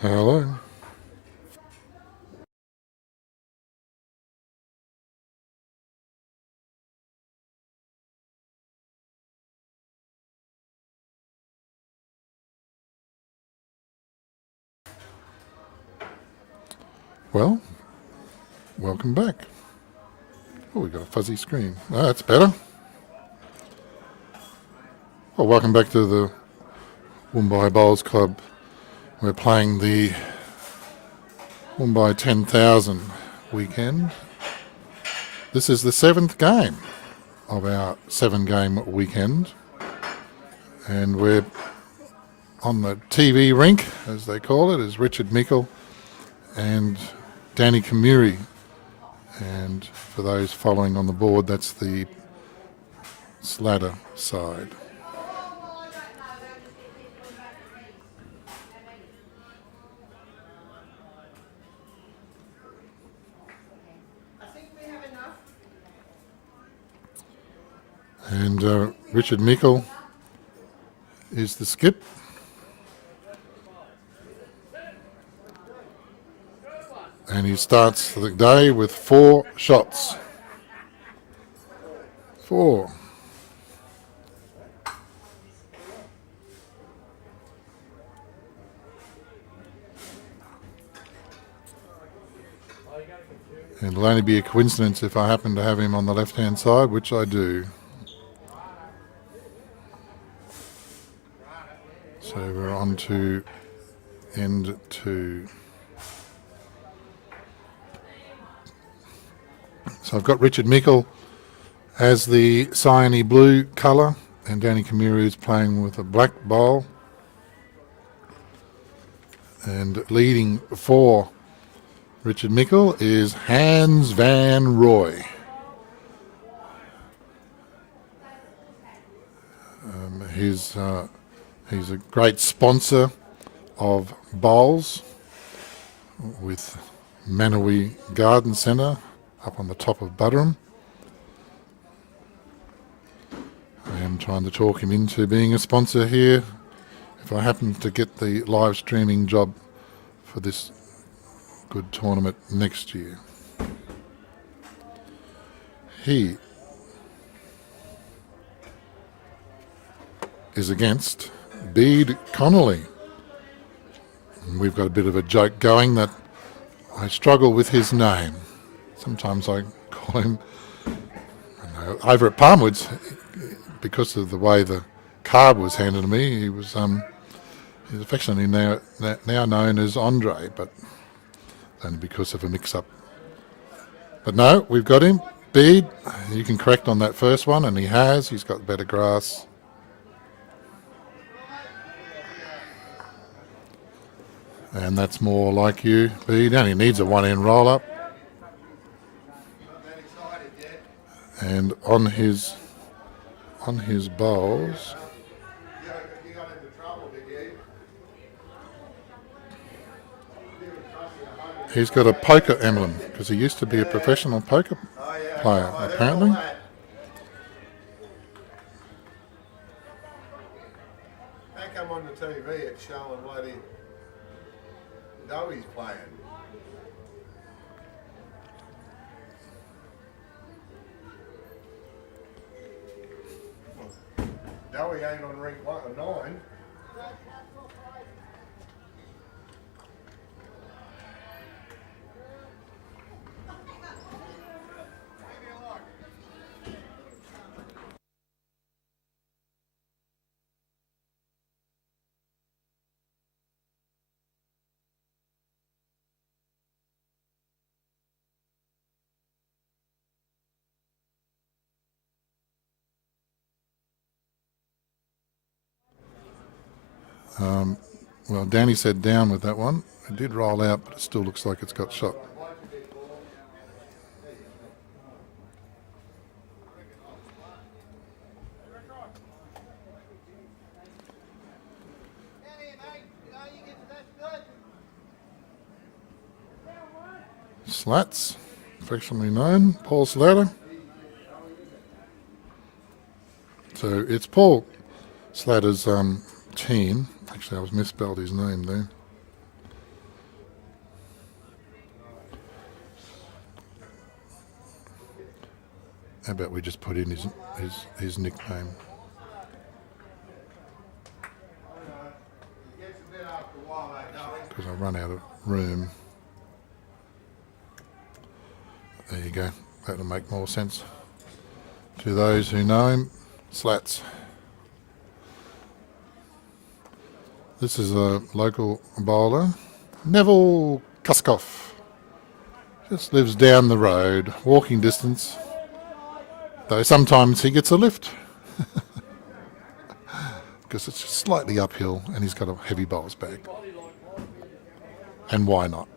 Hello. Well, welcome back. Oh, we've got a fuzzy screen. Oh, that's better. Well, welcome back to the Woombye Bowls Club. We're playing the Woombye 10,000 weekend. This is the 7th game of our 7-game weekend. And we're on the TV rink, as they call it, is Richard Mickle and Danny Kamuri. And for those following on the board, that's the Slatter side. And Richard Mickle is the skip. And he starts the day with 4 shots. 4. And it'll only be a coincidence if I happen to have him on the left-hand side, which I do. So we're on to end 2. So I've got Richard Mickle as the cyany blue colour, and Danny Kamuri is playing with a black bowl. And leading for Richard Mickle is Hans Van Roy. He's a great sponsor of bowls with Manawi Garden Centre up on the top of Buderim. I am trying to talk him into being a sponsor here if I happen to get the live streaming job for this good tournament next year. He is against Bede Connolly. And we've got a bit of a joke going that I struggle with his name. Sometimes I call him, over at Palmwoods, because of the way the card was handed to me, he's affectionately now known as Andre, but only because of a mix-up. But no, we've got him. Bede, you can correct on that first one, and he has. He's got better grass. And that's more like you, Bede. Only needs a one-end roll-up. And on his bowls, he's got a poker emblem because he used to be a professional poker player, apparently. How come on the TV it's showing bloody Doey's playing? Doey ain't on ring 9. Well, Danny said down with that one. It did roll out, but it still looks like it's got shot. Slats, affectionately known, Paul Slater. So it's Paul Slater's team. Actually, I was misspelled his name there. How about we just put in his nickname? Gets a bit after a while, though, don't it? Because I run out of room. There you go. That'll make more sense to those who know him. Slats. This is a local bowler, Neville Kuskoff. Just lives down the road, walking distance. Though sometimes he gets a lift because it's slightly uphill and he's got a heavy bowler's bag. And why not?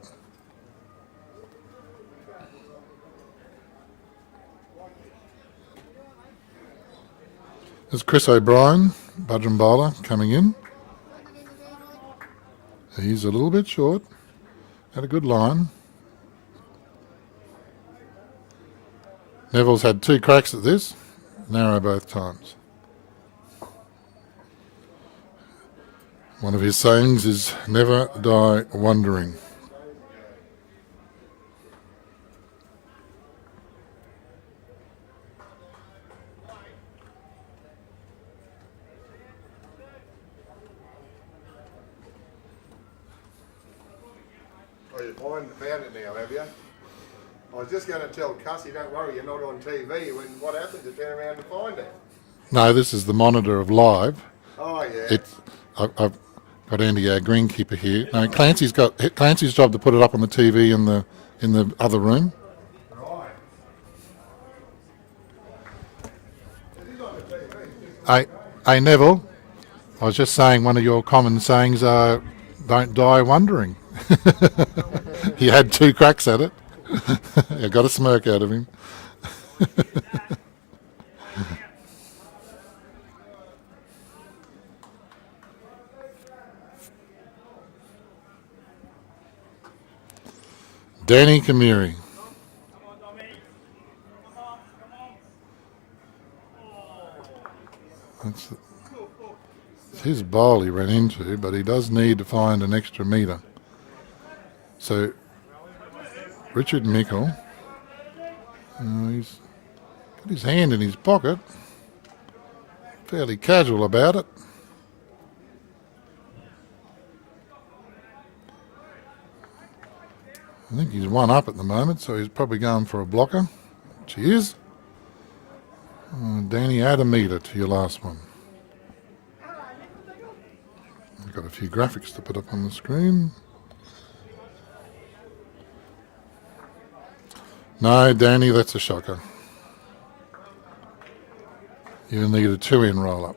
There's Chris O'Brien, Budgeon bowler, coming in. He's a little bit short. Had a good line. Neville's had 2 cracks at this. Narrow both times. One of his sayings is, never die wondering. Oh, you've whined about it now, have you? I was just going to tell Cussy, don't worry, you're not on TV. When what happened to turn around to find it? No, this is the monitor of live. Oh, yeah. I've got Andy, our greenkeeper here. No, Clancy's job to put it up on the TV in the other room. Right. It is on the TV. Hey, Neville, I was just saying one of your common sayings are, don't die wondering. He had 2 cracks at it. I got a smirk out of him. Danny Kamiri. That's his bowl he ran into, but he does need to find an extra metre. So Richard Mickle, he's got his hand in his pocket, fairly casual about it. I think he's 1 up at the moment, so he's probably going for a blocker, which he is. Danny, add a metre to your last one. I've got a few graphics to put up on the screen. No, Danny, that's a shocker. You need a 2-in roll-up.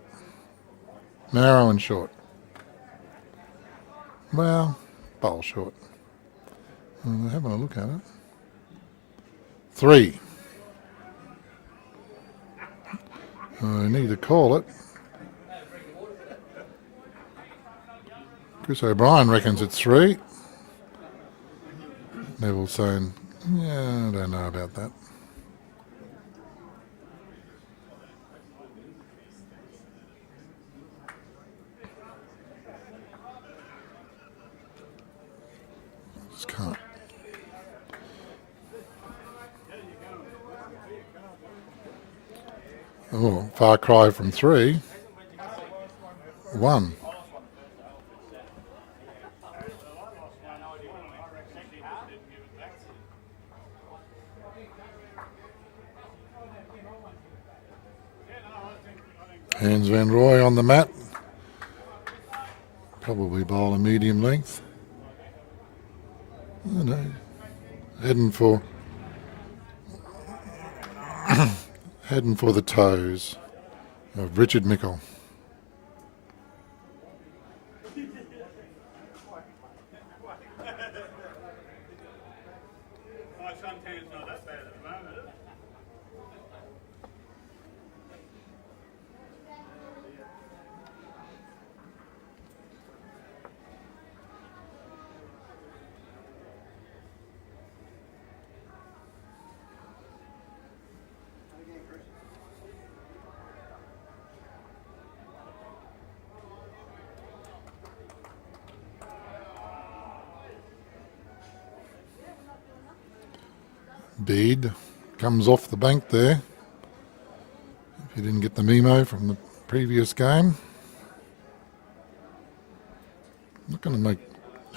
Narrow and short. Well, bowl short. Having a look at it. 3. I need to call it. Chris O'Brien reckons it's 3. Neville's saying, yeah, I don't know about that. Just can't. Oh, far cry from 3. 1. Hans Van Roy on the mat. Probably bowl a medium length. I don't know. Heading for the toes of Richard Mickle. Bede comes off the bank there. He didn't get the memo from the previous game. I'm not going to make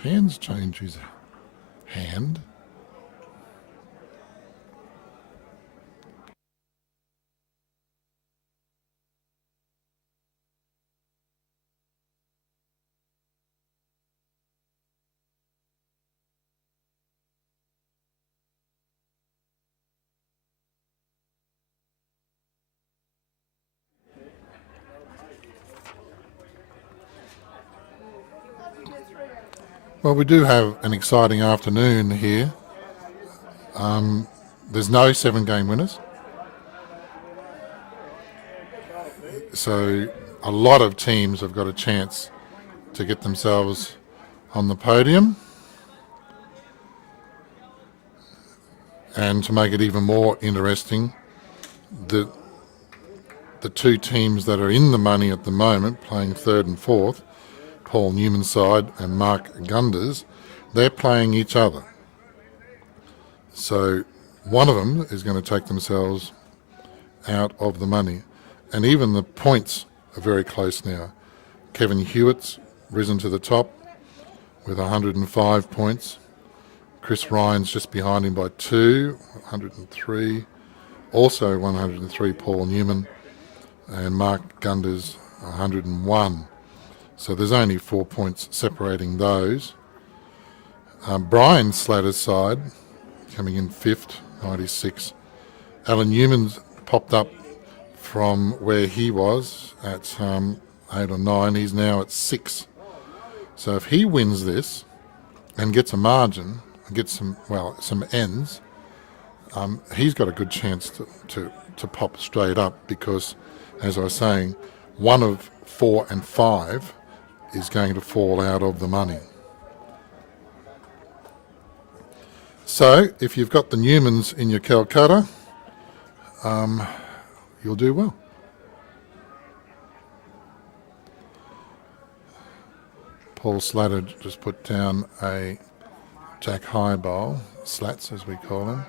hands change his hand. Well, we do have an exciting afternoon here. There's no 7-game winners. So a lot of teams have got a chance to get themselves on the podium. And to make it even more interesting, the two teams that are in the money at the moment, playing third and fourth, Paul Newman's side and Mark Gunder's, they're playing each other. So one of them is going to take themselves out of the money. And even the points are very close now. Kevin Hewitt's risen to the top with 105 points. Chris Ryan's just behind him by 2, 103. Also 103, Paul Newman. And Mark Gunder's 101. So there's only 4 points separating those. Brian Slatter's side coming in 5th, 96. Alan Newman's popped up from where he was at 8 or 9. He's now at 6. So if he wins this and gets a margin, gets some ends, he's got a good chance to pop straight up because, as I was saying, one of 4 and 5 is going to fall out of the money. So if you've got the Newmans in your Calcutta, you'll do well. Paul Slatter just put down a Jack High bowl, slats as we call them.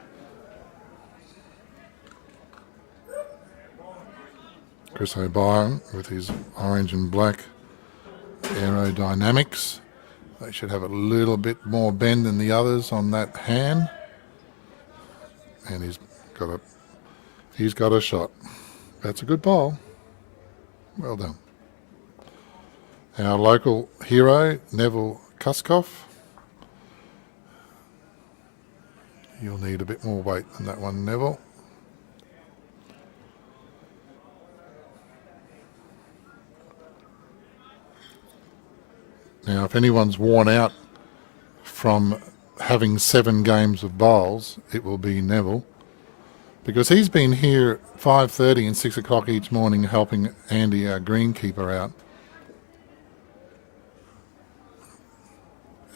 Chris O'Brien with his orange and black aerodynamics. They should have a little bit more bend than the others on that hand. And he's got a shot. That's a good ball. Well done. Our local hero, Neville Kuskoff. You'll need a bit more weight than that one, Neville. Now, if anyone's worn out from having 7 games of bowls, it will be Neville, because he's been here 5:30 and 6 o'clock each morning helping Andy, our greenkeeper, out.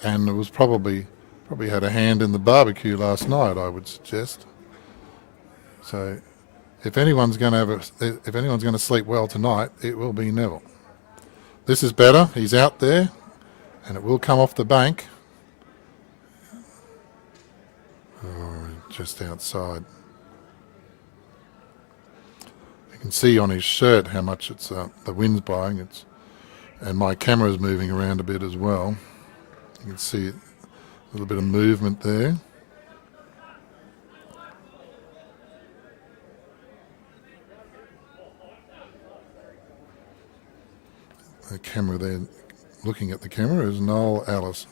And it was probably had a hand in the barbecue last night, I would suggest. So, if anyone's going to sleep well tonight, it will be Neville. This is better. He's out there, and it will come off the bank. Oh, just outside. You can see on his shirt how much it's the wind's blowing. And my camera's moving around a bit as well. You can see a little bit of movement there. The camera there, looking at the camera, is Noel Allison.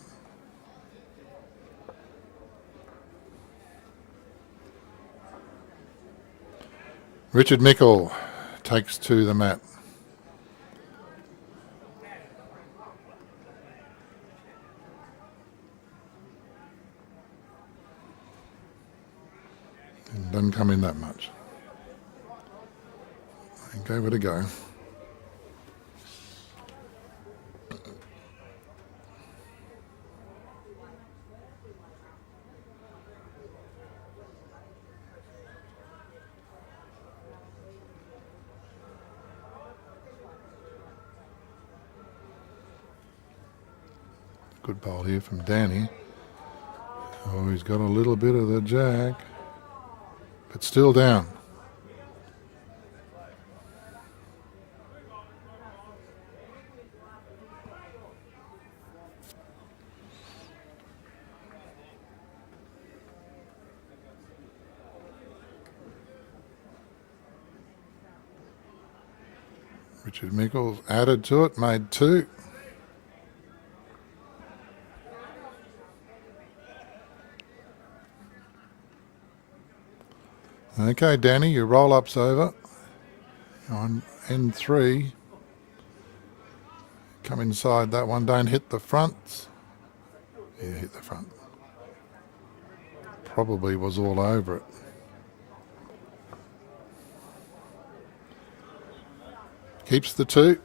Richard Mickle takes to the mat. And doesn't come in that much. And gave it a go. Good bowl here from Danny. Oh, he's got a little bit of the jack, but still down. Richard Mickles added to it, made 2. Okay, Danny, your roll-up's over. On N3. Come inside that one, don't hit the front. Yeah, hit the front. Probably was all over it. Keeps the 2.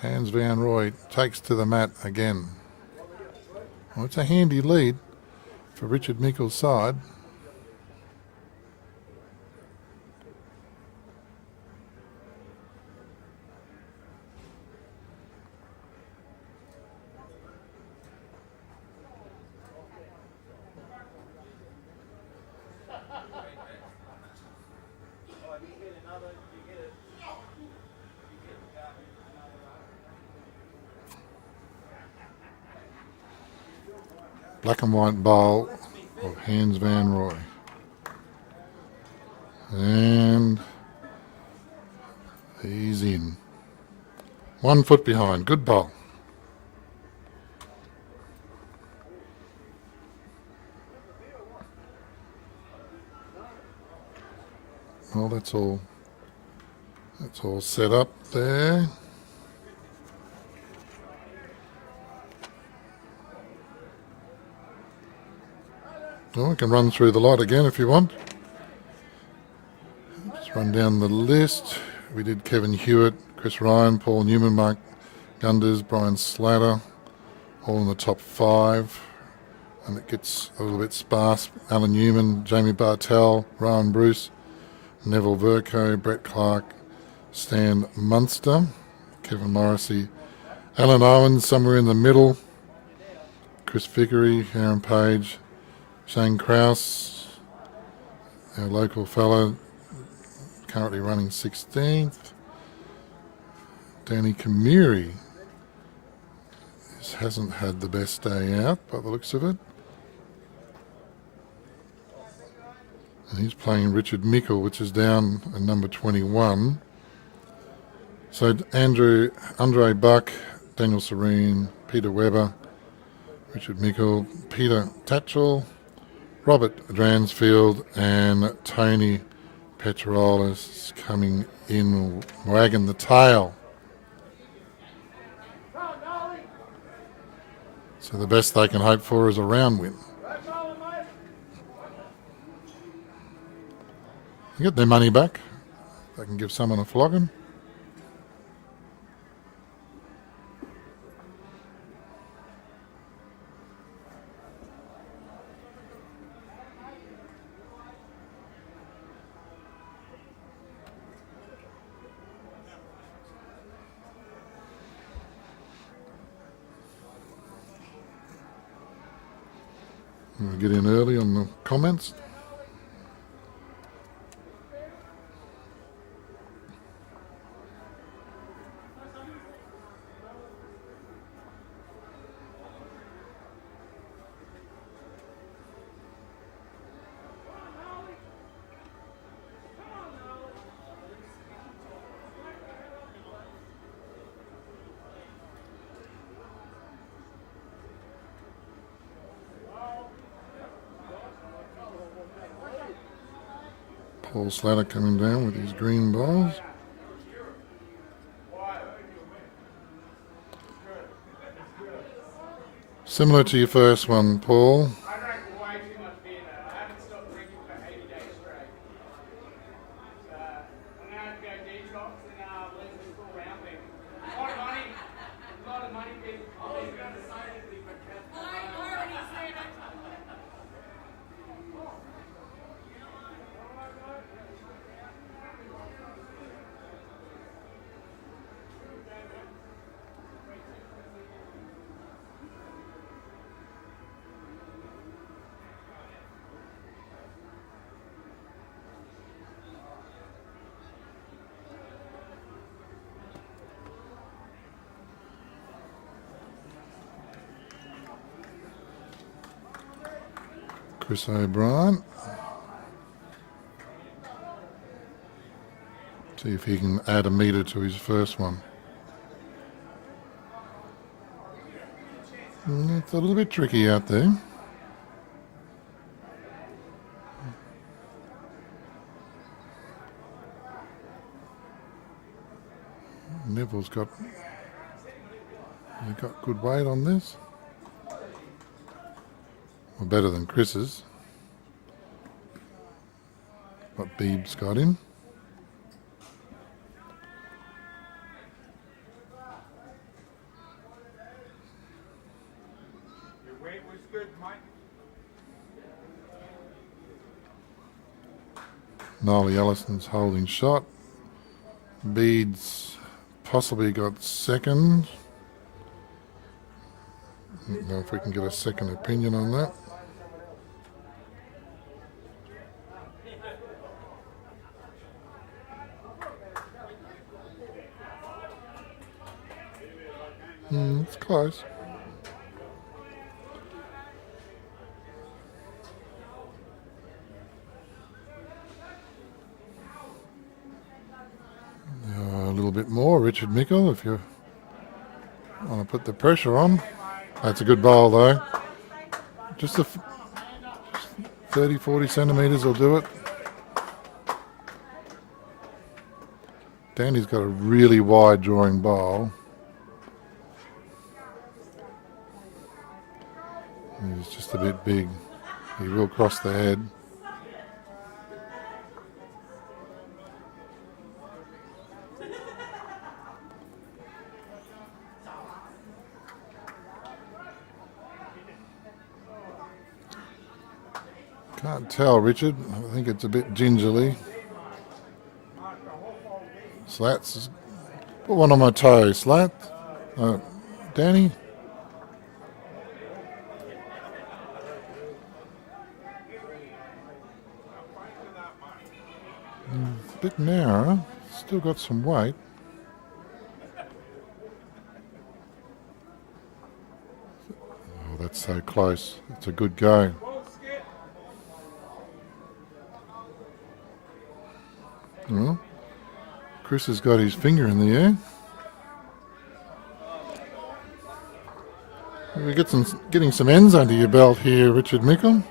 Hans Van Roy takes to the mat again. Well, it's a handy lead for Richard Mickles' side. Black and white bowl of Hans Van Roy. And he's in. 1 foot behind. Good bowl. Well, that's all set up there. Well, I can run through the lot again if you want. Just run down the list. We did Kevin Hewitt, Chris Ryan, Paul Newman, Mark Gunders, Brian Slatter, all in the top 5. And it gets a little bit sparse. Alan Newman, Jamie Bartel, Rowan Bruce, Neville Verco, Brett Clark, Stan Munster, Kevin Morrissey, Alan Owens somewhere in the middle, Chris Vickery, Aaron Page, Shane Krause, our local fellow, currently running 16th. Danny Kamiri hasn't had the best day out by the looks of it. And he's playing Richard Mickle, which is down at number 21. So Andre Buck, Daniel Serene, Peter Webber, Richard Mickle, Peter Tatchell, Robert Dransfield and Tony Petrolis coming in, wagging the tail. So the best they can hope for is a round win. You get their money back. They can give someone a flogging. We'll get in early on the comments. Paul Slatter coming down with his green balls. Similar to your first one, Paul. I drank way too much beer though. I haven't stopped drinking for 80 days straight. So, I'm going to have to go detox and let this full round thing. A lot of money being decided to be for I already said it. Chris O'Brien. See if he can add a metre to his first one. It's a little bit tricky out there. Neville's got good weight on this. Well, better than Chris's. But Beeb's got him. Your weight was good, Mike. Nolly Ellison's holding shot. Bede's possibly got second. Don't know if we can get a second opinion on that. It's close. A little bit more, Richard Mickle, if you want to put the pressure on. That's a good bowl though. Just 30, 40 centimetres will do it. Danny's got a really wide drawing bowl. He's just a bit big. He will cross the head. Can't tell, Richard. I think it's a bit gingerly. Slats. Put one on my toe, Slat. Danny. A bit narrow. Still got some weight. Oh, that's so close. It's a good go. Well, Chris has got his finger in the air. We getting some ends under your belt here, Richard Mickle.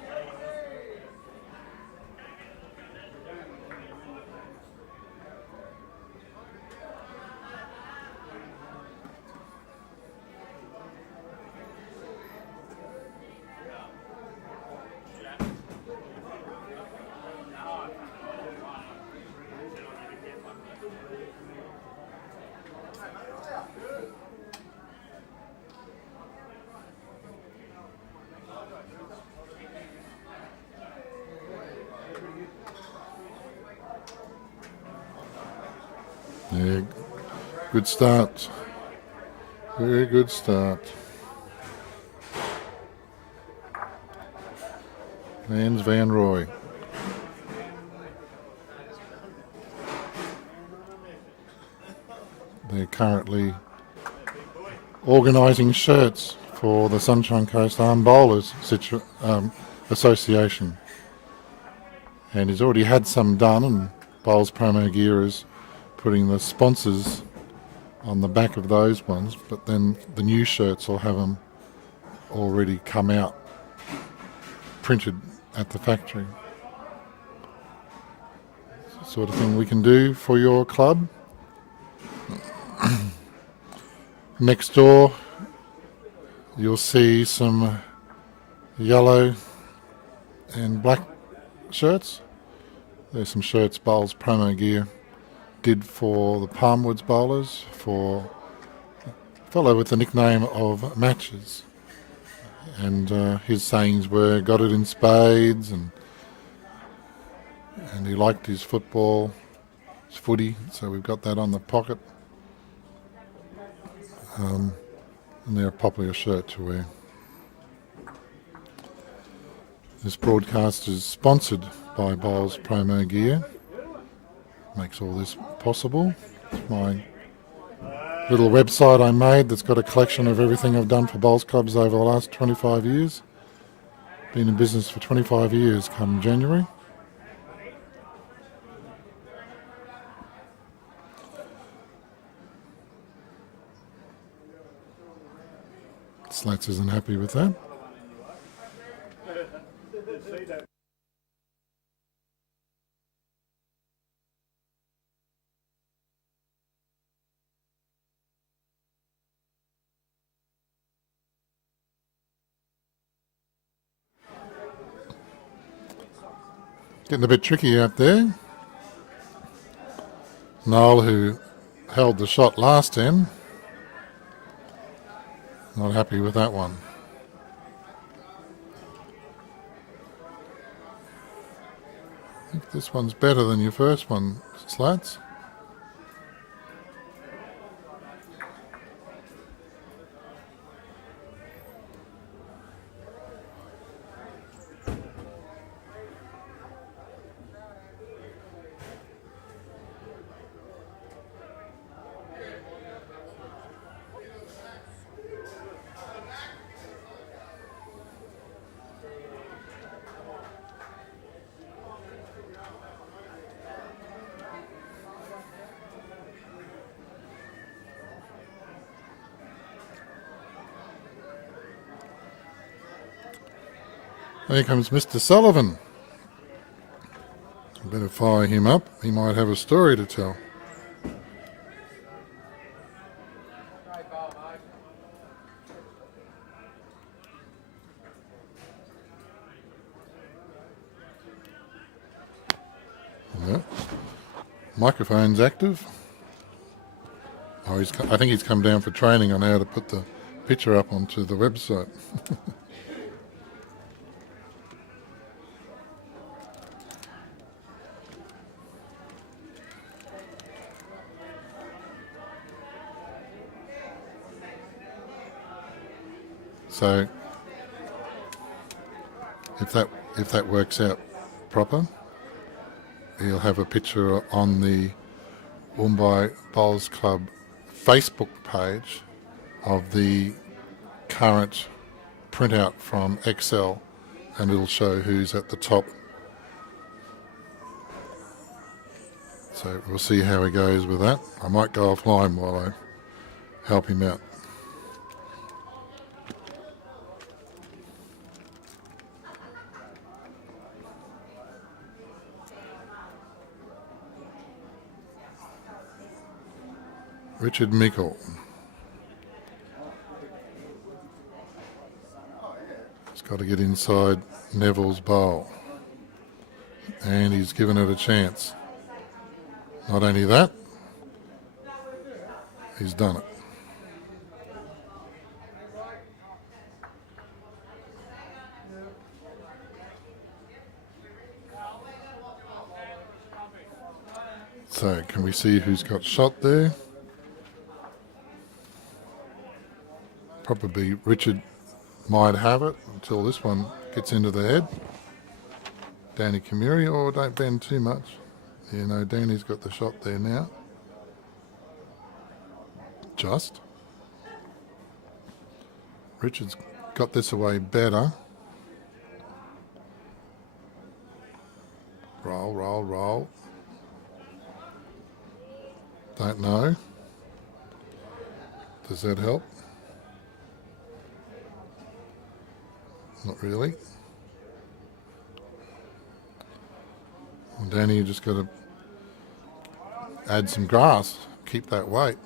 Yeah, good start. Very good start. Vans Van Roy. They're currently organising shirts for the Sunshine Coast Arm Bowlers Association. And he's already had some done, and Bowls Promo Gear is putting the sponsors on the back of those ones, but then the new shirts will have them already come out, printed at the factory. It's the sort of thing we can do for your club. Next door, you'll see some yellow and black shirts. There's some shirts Bowls Promo Gear did for the Palmwoods bowlers, for a fellow with the nickname of Matches. And his sayings were, got it in spades, and he liked his football, his footy, so we've got that on the pocket. And they're a popular shirt to wear. This broadcast is sponsored by Bowls Promo Gear. Makes all this possible. It's my little website I made that's got a collection of everything I've done for bowls clubs over the last 25 years. Been in business for 25 years come January. Slats isn't happy with that. Getting a bit tricky out there. Noel, who held the shot last end, not happy with that one. I think this one's better than your first one, Slats. Here comes Mr. Sullivan. Better fire him up. He might have a story to tell. Yeah. Microphone's active. Oh, I think he's come down for training on how to put the picture up onto the website. So if that works out proper, he'll have a picture on the Woombye Bowls Club Facebook page of the current printout from Excel, and it'll show who's at the top. So we'll see how he goes with that. I might go offline while I help him out. Richard Mickle. He's got to get inside Neville's bowl. And he's given it a chance. Not only that, he's done it. So, can we see who's got shot there? Probably Richard might have it until this one gets into the head. Danny Kamiri, oh, don't bend too much. You know, Danny's got the shot there now. Just. Richard's got this away better. Roll, roll, roll. Don't know. Does that help? Not really. Well, Danny, you just got to add some grass, keep that weight.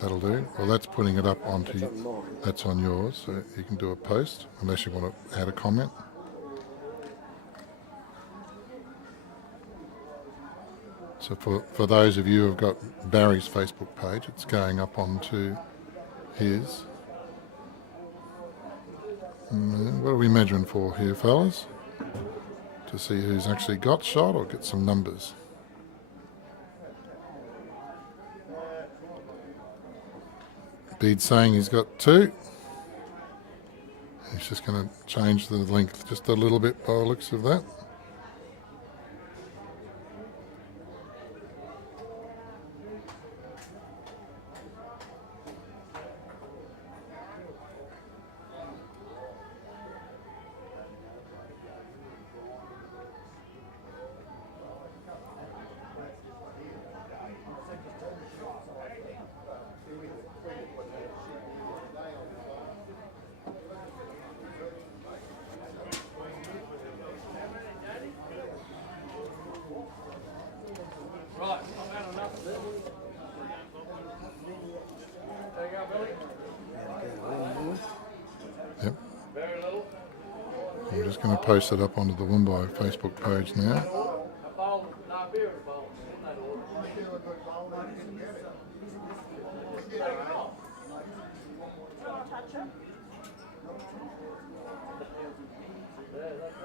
That'll do. Well, that's putting it up onto, that's on yours, so you can do a post, unless you want to add a comment. So for those of you who've got Barry's Facebook page, it's going up onto his. And what are we measuring for here, fellas? to see who's actually got shot or get some numbers. Bede's saying he's got 2. He's just going to change the length just a little bit by the looks of that. Right, I've had enough of this. There you go, Billy. Yep. Very little. I'm just going to post it up onto the Woombye Facebook page now. A bowl, no beer in a bowl.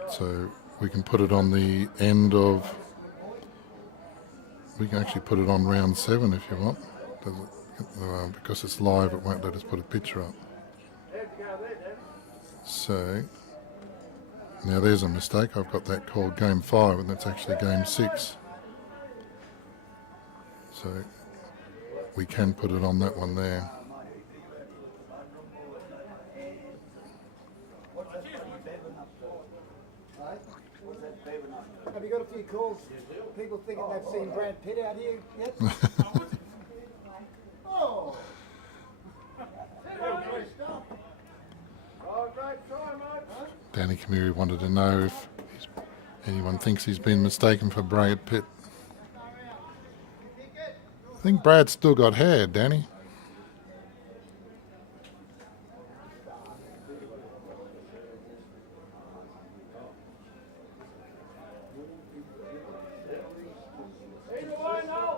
So we can put it on the end of. We can actually put it on round 7 if you want. Does it, because it's live, it won't let us put a picture up. So now there's a mistake. I've got that called game 5, and that's actually game 6. So we can put it on that one there. Have you got a few calls? People thinking they've seen Brad Pitt out here yet? Oh! Danny Camiri wanted to know if anyone thinks he's been mistaken for Brad Pitt. I think Brad's still got hair, Danny.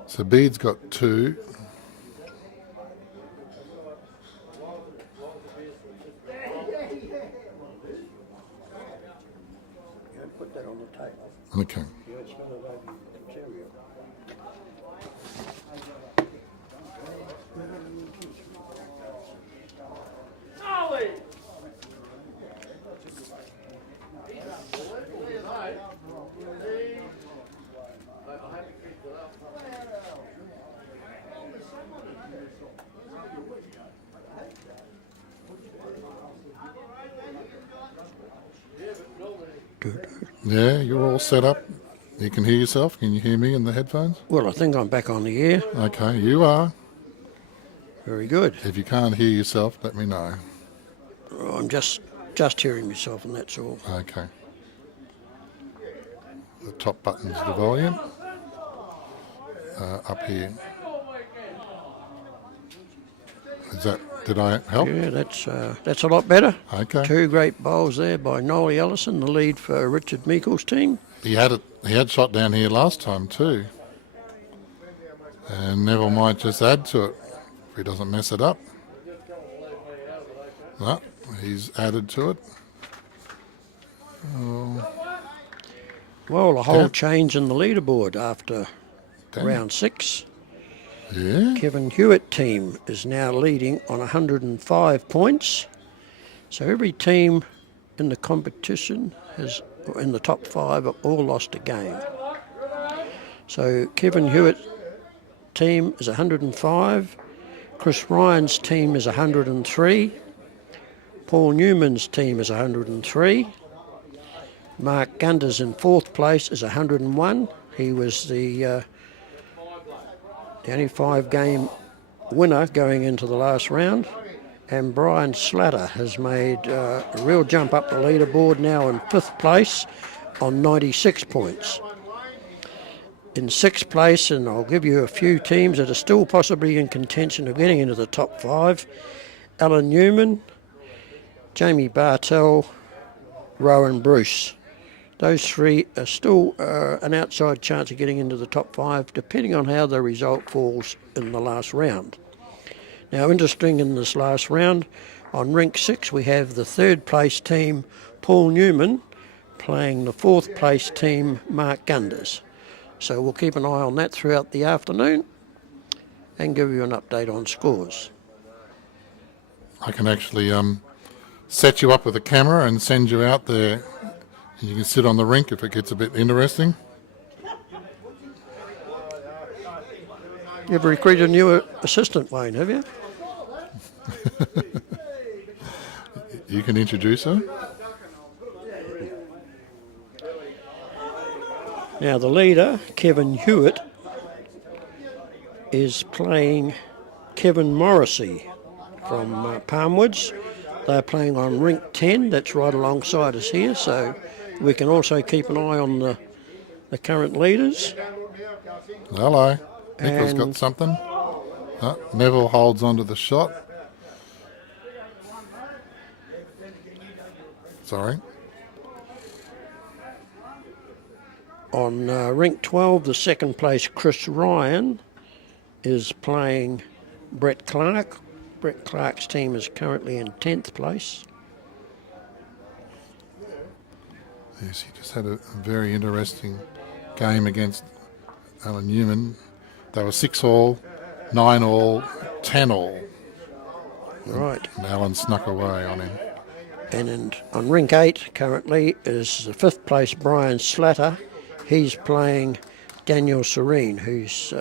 So Bede's got 2. Put that on the table. Okay. Yeah, it's got a load of material. Ollie! Good. Yeah, you're all set up. You can hear yourself. Can you hear me in the headphones? Well, I think I'm back on the air. Okay, you are. Very good. If you can't hear yourself, let me know. I'm just hearing myself, and that's all. Okay. The top button's the volume. Up here. Is that? Did I help? Yeah, that's a lot better. Okay. 2 great bowls there by Nolly Ellison, the lead for Richard Meikle's team. He had it. He had shot down here last time too. And Neville might just add to it if he doesn't mess it up. No, he's added to it. Oh, Well, a whole Dan- change in the leaderboard after Dan- round 6. Yeah. Kevin Hewitt team is now leading on 105 points. So every team in the competition has, in the top 5, have all lost a game. So Kevin Hewitt team is 105. Chris Ryan's team is 103. Paul Newman's team is 103. Mark Gunder's in 4th place is 101. He was the only 5-game winner going into the last round. And Brian Slatter has made a real jump up the leaderboard, now in 5th place on 96 points. In 6th place, and I'll give you a few teams that are still possibly in contention of getting into the top 5, Alan Newman, Jamie Bartell, Rowan Bruce. Those 3 are still an outside chance of getting into the top 5, depending on how the result falls in the last round. Now, interesting in this last round, on rink 6 we have the 3rd place team, Paul Newman, playing the 4th place team, Mark Gunders. So we'll keep an eye on that throughout the afternoon and give you an update on scores. I can actually set you up with a camera and send you out there. And you can sit on the rink if it gets a bit interesting. You've recruited a new assistant, Wayne, have you? You can introduce her. Now the leader, Kevin Hewitt, is playing Kevin Morrissey from Palmwoods. They're playing on rink 10, that's right alongside us here, so we can also keep an eye on the current leaders. Hello. Nicholas got And- something. Neville holds onto the shot. Sorry. On rink 12, the second place, Chris Ryan, is playing Brett Clark. Brett Clark's team is currently in 10th place. Yes, he just had a very interesting game against Alan Newman. They were 6-all, 9-all, 10-all. Right. And Alan snuck away on him. And on rink 8 currently is the 5th place Brian Slatter. He's playing Daniel Serene, whose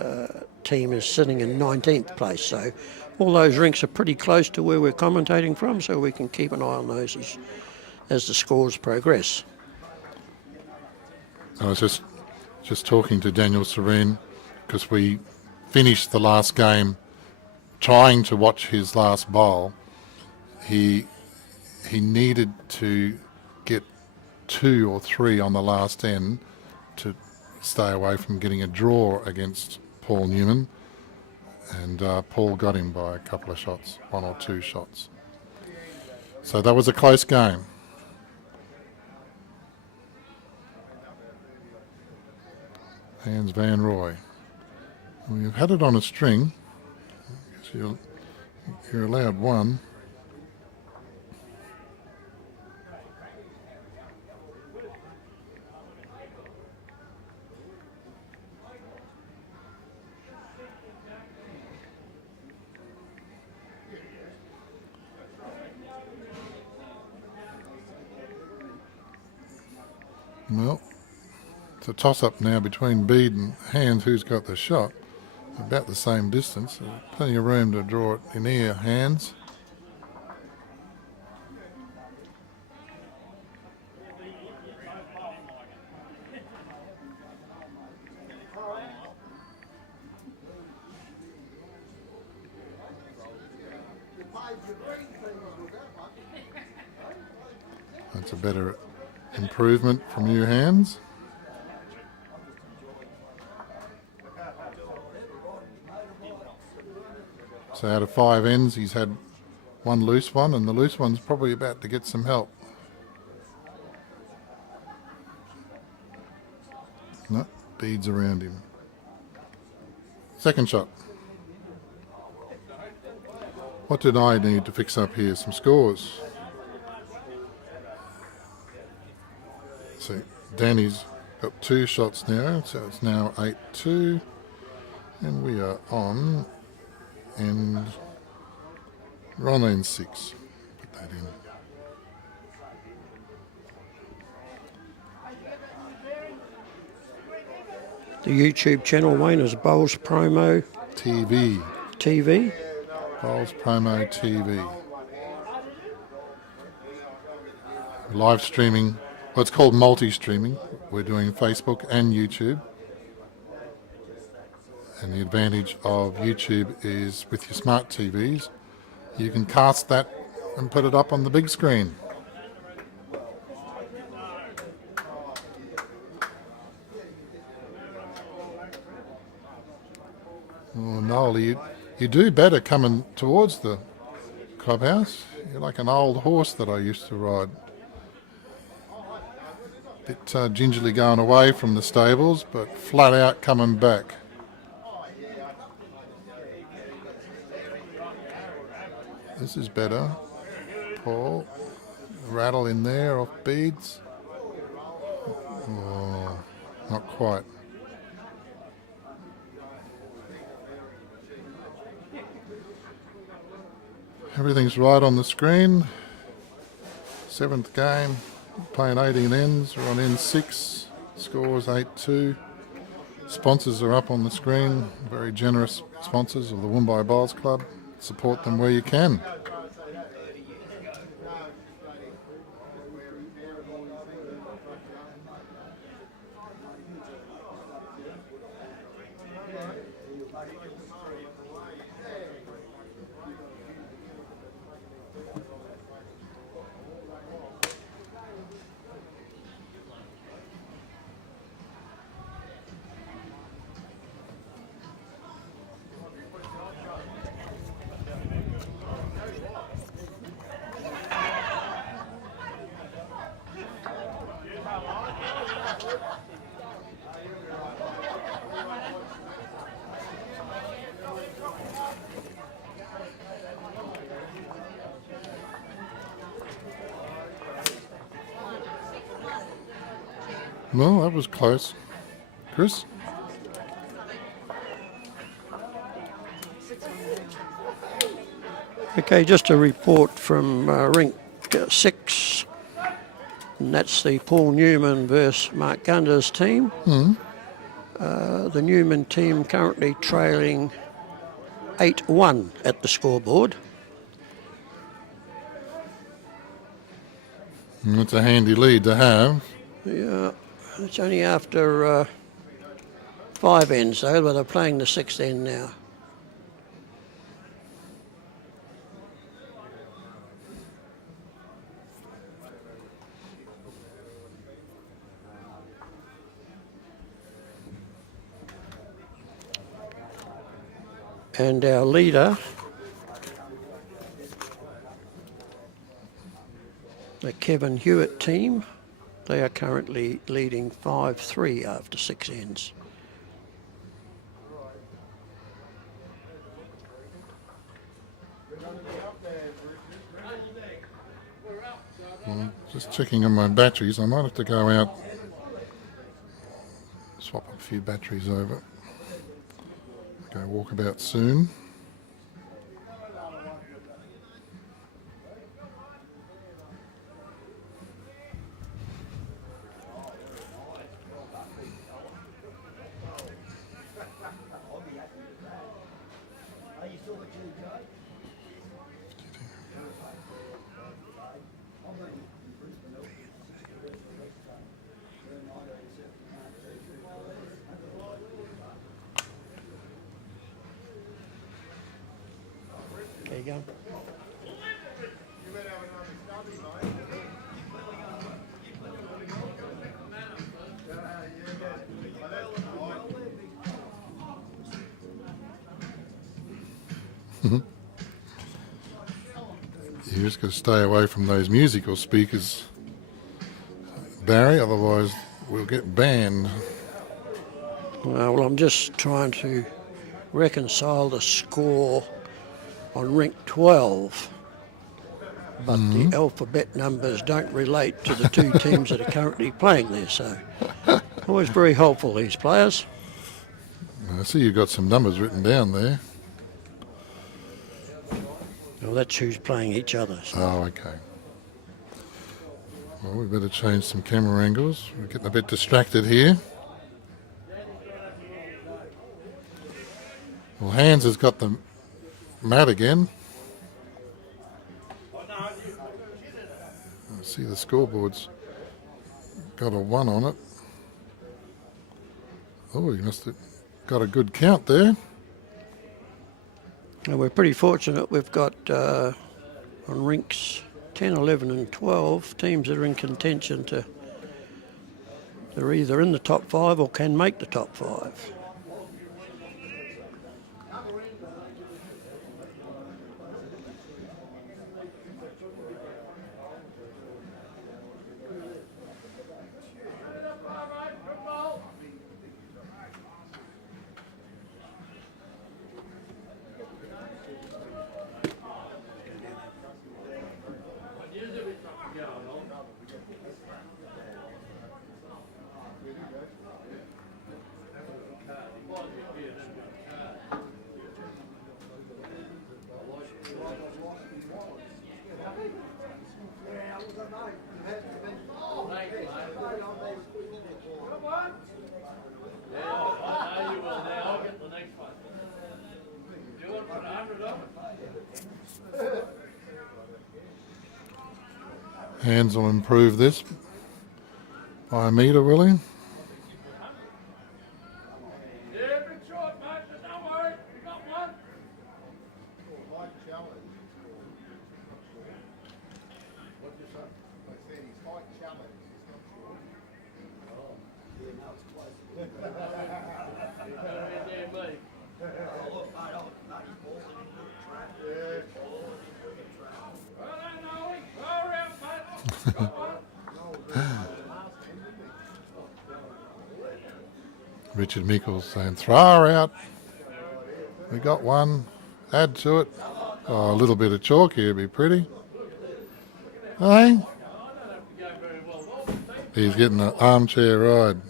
team is sitting in 19th place. So all those rinks are pretty close to where we're commentating from, so we can keep an eye on those as the scores progress. I was just talking to Daniel Serene because we finished the last game trying to watch his last bowl. He needed to get 2 or 3 on the last end to stay away from getting a draw against Paul Newman, and Paul got him by a couple of shots, 1 or 2 shots. So that was a close game. Hans Van Roy. We've had it on a string. I guess you're allowed 1. Well, it's a toss-up now between Bede and Hands who's got the shot. About the same distance. There's plenty of room to draw it in here, Hands. That's a better improvement from you, Hands. So out of 5 ends, he's had 1 loose one, and the loose one's probably about to get some help. No, beads around him. Second shot. What did I need to fix up here? Some scores. See, Danny's got 2 shots now, so it's now 8-2, and we are on end. We're on end 6. Put that in. The YouTube channel, Wayne, is Bowls Promo TV. TV. Bowls Promo TV. Live streaming. Well, it's called multi-streaming. We're doing Facebook and YouTube. And the advantage of YouTube is with your smart TVs, you can cast that and put it up on the big screen. Oh, Noel, you do better coming towards the clubhouse. You're like an old horse that I used to ride. Bit gingerly going away from the stables, but flat out coming back. This is better. Paul, rattle in there off beads. Oh, not quite. Everything's right on the screen. 7th game, playing 18 ends. We're on end 6. Scores 8-2. Sponsors are up on the screen. Very generous sponsors of the Woombye Bowls Club. Support them where you can. Well, that was close. Chris? Okay, just a report from rink 6, and that's the Paul Newman versus Mark Gunder's team. The Newman team currently trailing 8-1 at the scoreboard. That's a handy lead to have. Yeah, it's only after 5 ends though, but they're playing the 6th end now. And our leader, the Kevin Hewitt team, they are currently leading 5-3 after 6 ends. Just checking on my batteries. I might have to go out, swap a few batteries over. Go walk about soon. There you go. You just got to stay away from those musical speakers, Barry, otherwise we'll get banned. Well, I'm just trying to reconcile the score on rink 12, but the alphabet numbers don't relate to the two teams that are currently playing there, so always very helpful, these players. I see you've got some numbers written down there. Well, that's who's playing each other. So. Oh, okay. Well, we better change some camera angles. We're getting a bit distracted here. Well, Hans has got the mat again. I see the scoreboard's got a 1 on it. Oh, he must have got a good count there. And we're pretty fortunate we've got on rinks 10, 11 and 12 teams that are in contention they're either in the top 5 or can make the top 5. Hands will improve this by a metre, will he? Yeah, big shot, mate, but don't worry, you got one. Height challenge. What'd you say? I said his height challenge. He's not short. Oh, yeah, no, it's close. Well done, Ollie. Well around, mate. Got one. Richard Mickles saying, throw her out. We got one. Add to it. Oh, a little bit of chalk here would be pretty. Hey? He's getting an armchair ride.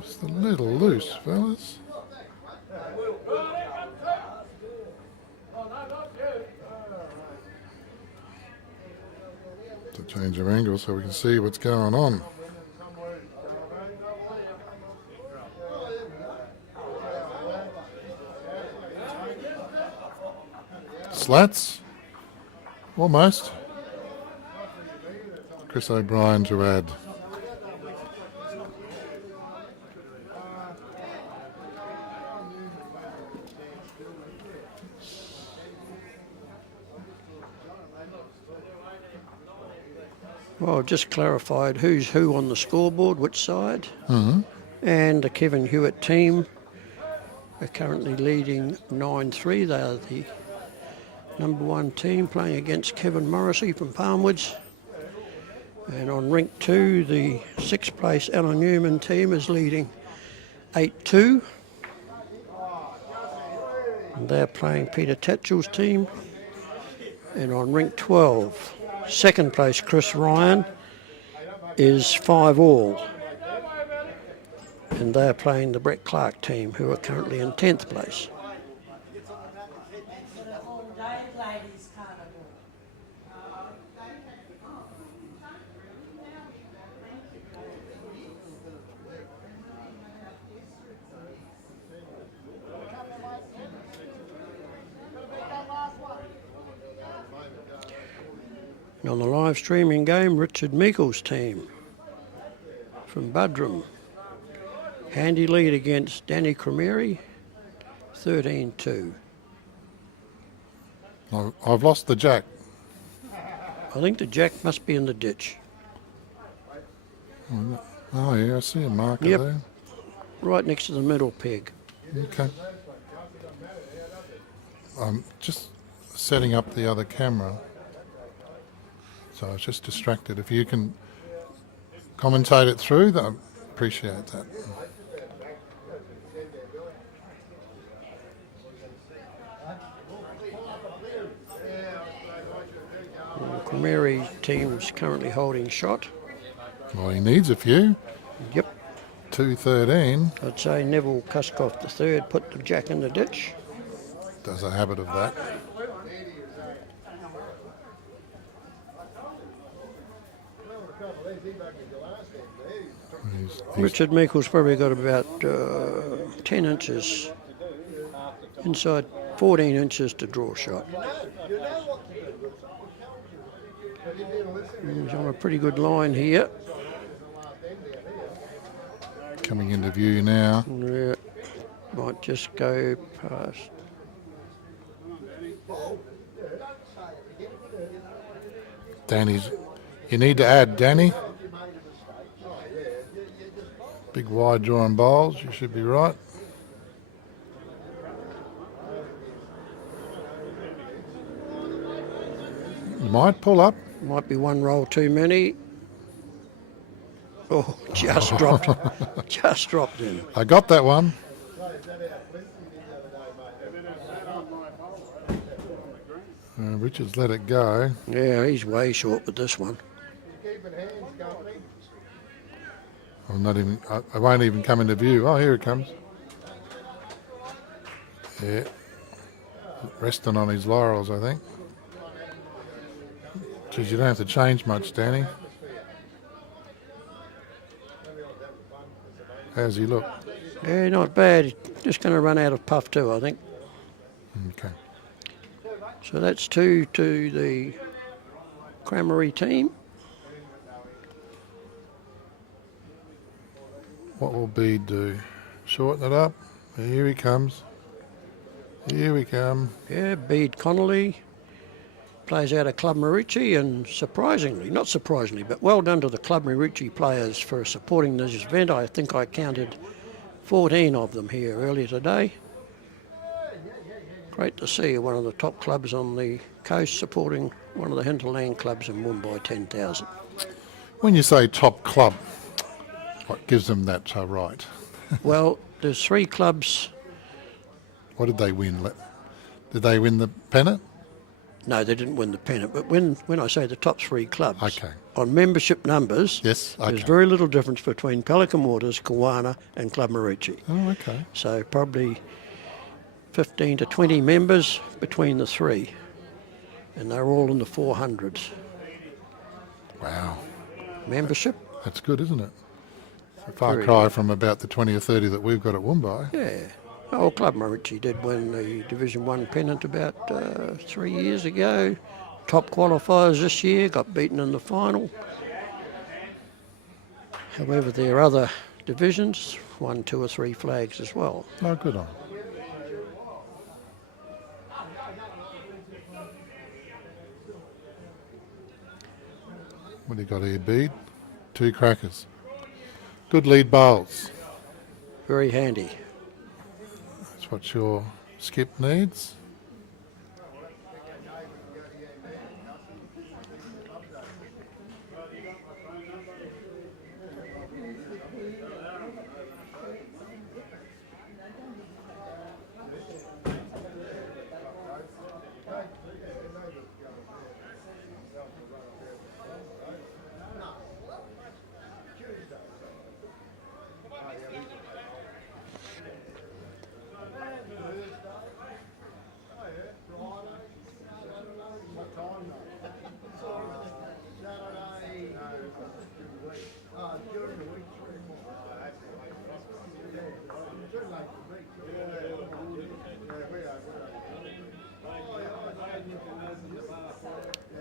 Just a little loose, fellas. To change our angle so we can see what's going on. Slats? Almost. Chris O'Brien to add. Well, I've just clarified who's who on the scoreboard, which side. And the Kevin Hewitt team are currently leading 9-3. They are the number one team playing against Kevin Morrissey from Palmwoods. And on rink 2, the 6th place Alan Newman team is leading 8-2. And they're playing Peter Tatchell's team. And on rink 12, 2nd place Chris Ryan is 5-all. And they're playing the Brett Clark team, who are currently in 10th place. And on the live streaming game, Richard Meikle's team from Budrum. Handy lead against Danny Cremeri, 13-2. I've lost the jack. I think the jack must be in the ditch. Oh yeah, I see a marker Yep. there. Right next to the middle peg. Okay. I'm just setting up the other camera. So I was just distracted. If you can commentate it through, I appreciate that. Cremeri team's currently holding shot. Well, he needs a few. Yep. 2:13. I'd say Neville Kuskoff III put the jack in the ditch. Does a habit of that. He's Richard Meikle's probably got about 10 inches inside, 14 inches to draw shot. He's on a pretty good line here. coming into view now. Yeah, might just go past. Danny's. You need to add Danny. Big wide drawing bowls. You should be right. You might pull up. Might be one roll too many. Oh, just dropped. Just dropped in. I got that one. Richard's let it go. Yeah, he's way short with this one. shaking hands, company. I'm not even. I won't even come into view. Oh, here it comes. Yeah, resting on his laurels, I think. Geez, you don't have to change much, Danny. How's he look? Yeah, not bad. Just going to run out of puff too, I think. Okay. So that's 2 to the Cramery team. What will Bede do? Shorten it up. Here he comes. Here we come. Yeah, Bede Connolly plays out of Club Marucci, and surprisingly, not surprisingly, but well done to the Club Marucci players for supporting this event. I think I counted 14 of them here earlier today. Great to see one of the top clubs on the coast supporting one of the hinterland clubs in Woombye 10,000. When you say top club, what gives them that right? Well, there's 3 clubs. What did they win? Did they win the pennant? No, they didn't win the pennant, but when I say the top 3 clubs, Okay. on membership numbers, Yes, okay. there's very little difference between Pelican Waters, Kawana and Club Marucci. Oh, okay. So probably 15 to 20 members between the 3, and they're all in the 400s. Wow. Membership? That's good, isn't it? A far Very cry from about the 20 or 30 that we've got at Woombye. Yeah. Oh, Club Marucci did win the Division 1 pennant about 3 years ago. Top qualifiers this year, got beaten in the final. However, there are other divisions, 1, 2 or 3 flags as well. Oh, good on. What do you got here, Bede? 2 crackers. Good lead bowls. Very handy. That's what your skip needs.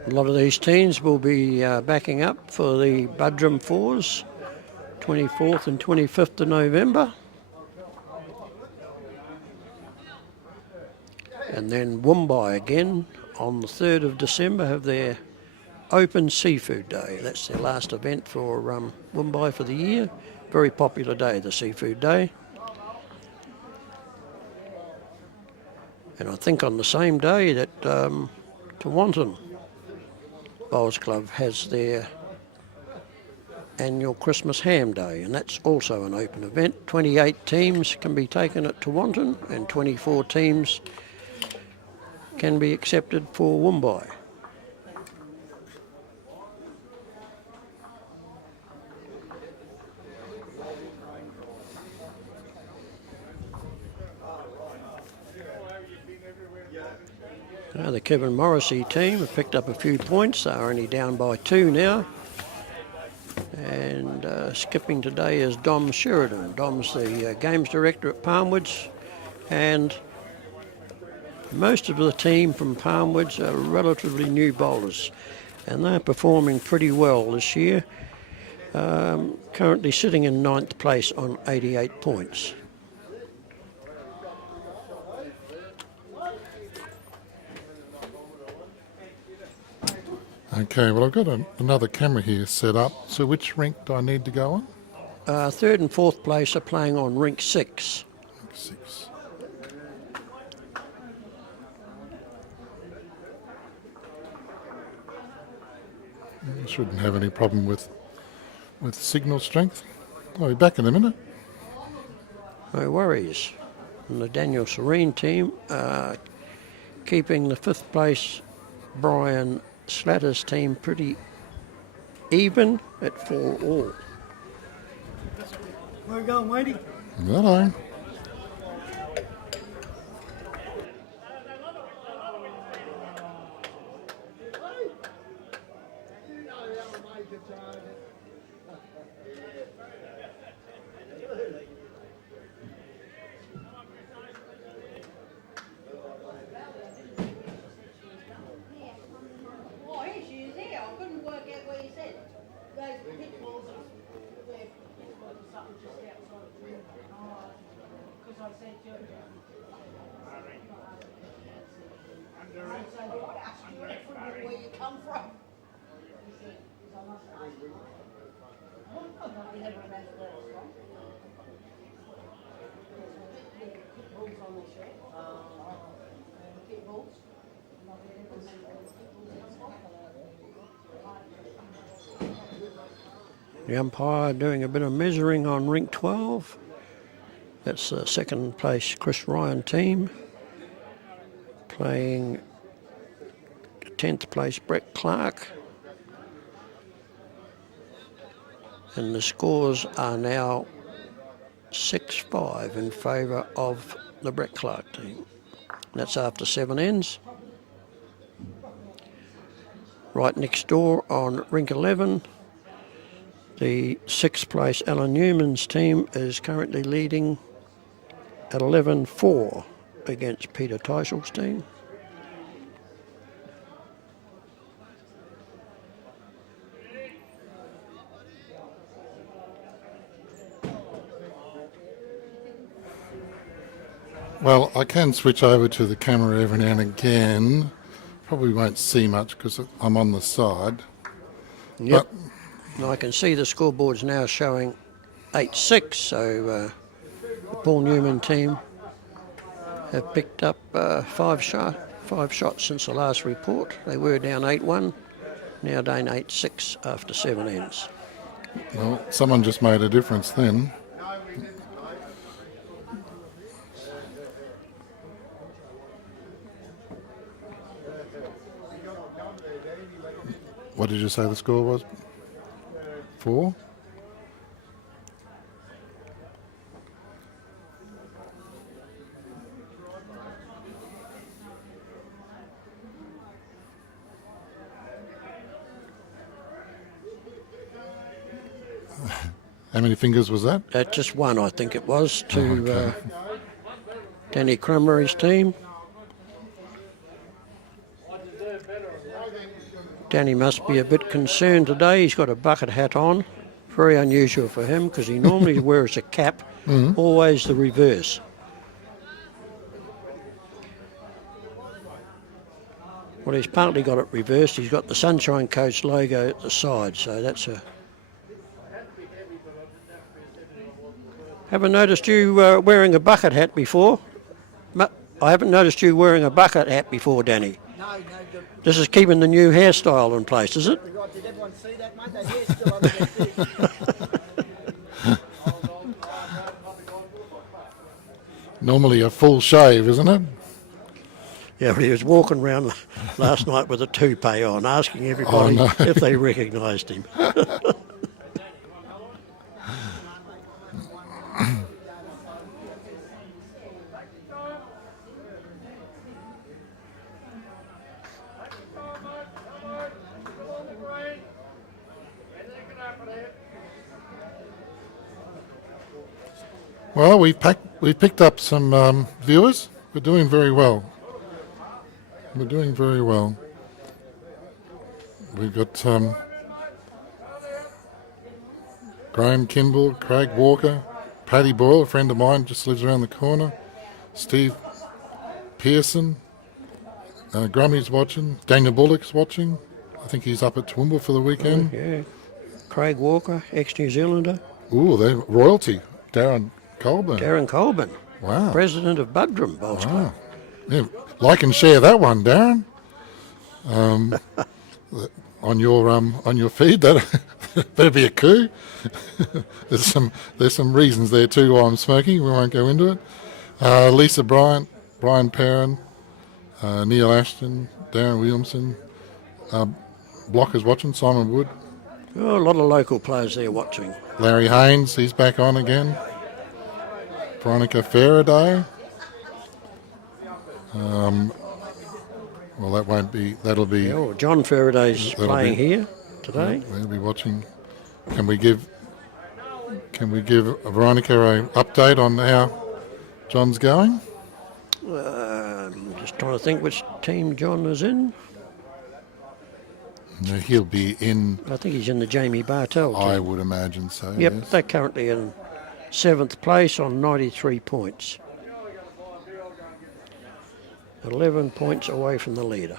A lot of these teams will be backing up for the Budrum Fours, 24th and 25th of November. And then Woombye again on the 3rd of December have their Open Seafood Day. That's their last event for Woombye for the year. Very popular day, the Seafood Day. And I think on the same day that Tewantin Bowls Club has their annual Christmas Ham Day, and that's also an open event. 28 teams can be taken at Tewantin and 24 teams can be accepted for Woombye. The Kevin Morrissey team have picked up a few points. They're only down by 2 now. And skipping today is Dom Sheridan. Dom's the games director at Palmwoods, and most of the team from Palmwoods are relatively new bowlers, and they're performing pretty well this year. Currently sitting in 9th place on 88 points. Okay, well, I've got another camera here set up. So which rink do I need to go on? 3rd and 4th place are playing on rink 6. Rink 6. Shouldn't have any problem with signal strength. I'll be back in a minute. No worries. And the Daniel Serene team keeping the 5th place Brian Slatter's team pretty even at 4-all. Where you going, Wadey? Hello. Oh, here she is here. I couldn't work out where you said. Those pit bulls are where something just outside the window. Oh, because I said to her. I said, what asked you where you come from? He said, I must ask you. You never remember where it's from. Pit bulls on the shed. Pit bulls. The umpire doing a bit of measuring on rink 12. That's the second place Chris Ryan team playing 10th place Brett Clark. And the scores are now 6-5 in favour of the Brett Clark team. That's after 7 ends. Right next door on rink 11, the 6th place Alan Newman's team is currently leading at 11-4 against Peter Teichel's team. Well, I can switch over to the camera every now and again. Probably won't see much because I'm on the side. Yep. I can see the scoreboard's now showing 8-6, so the Paul Newman team have picked up 5 shots since the last report. They were down 8-1, now down 8-6 after 7 ends. Well, someone just made a difference then. What did you say the score was? 4? How many fingers was that? Just one, I think it was, to Okay. Danny Crummery's team. Danny must be a bit concerned today. He's got a bucket hat on. Very unusual for him because he normally wears a cap, always the reverse. Well, he's partly got it reversed. He's got the Sunshine Coast logo at the side, so that's a... Haven't noticed you wearing a bucket hat before. I haven't noticed you wearing a bucket hat before, Danny. No, This is keeping the new hairstyle in place, is it? did everyone see that, mate? That hair's still under their feet. Normally a full shave, isn't it? Yeah, but he was walking around last night with a toupee on, asking everybody no. if they recognised him. Well, we've picked up some viewers. We're doing very well. We're doing very well. We've got Graham Kimball, Craig Walker, Paddy Boyle, a friend of mine, just lives around the corner. Steve Pearson, Grummy's watching. Daniel Bullock's watching. I think he's up at Toowoomba for the weekend. Yeah. Craig Walker, ex-New Zealander. Ooh, they're royalty. Darren Colburn. Darren Colburn, Wow. president of Budrum Bowls Club. Wow. Yeah, like and share that one, Darren. On your feed, that better be a coup. there's some reasons there too why I'm smoking. We won't go into it. Lisa Bryant, Brian Perrin, Neil Ashton, Darren Williamson, Block is watching. Simon Wood. Oh, a lot of local players there watching. Larry Haynes, he's back on again. Veronica Faraday. Well, that won't be. That'll be. Oh, John Faraday's That'll playing be- here today. We'll be watching. Can we give Veronica an update on how John's going? Just trying to think which team John is in. No, he'll be in. I think he's in the Jamie Bartell team. I would imagine so. Yep, Yes. they're currently in 7th place on 93 points. 11 points away from the leader.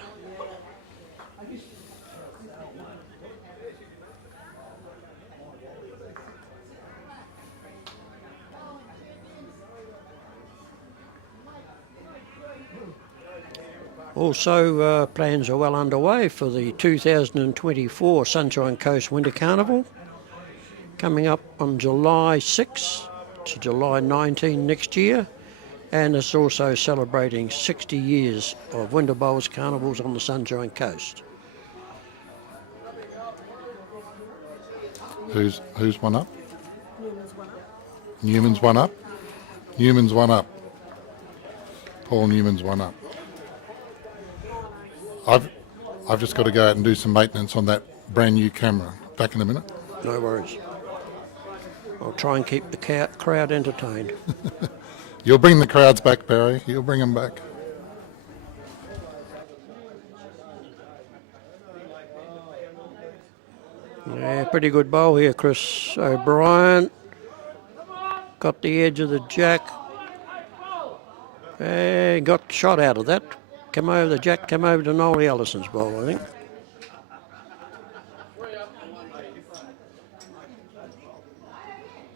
Also, plans are well underway for the 2024 Sunshine Coast Winter Carnival, coming up on July 6 to July 19 next year, and it's also celebrating 60 years of Winter Bowls Carnivals on the Sunshine Coast. Who's one up? Newman's one up. Newman's one up. Paul Newman's one up. I've just got to go out and do some maintenance on that brand new camera. Back in a minute. No worries. I'll try and keep the crowd entertained. You'll bring the crowds back, Barry. You'll bring them back. Yeah, pretty good bowl here, Chris O'Brien. Got the edge of the jack. Got shot out of that. Come over the jack, come over to Noel Ellison's bowl, I think.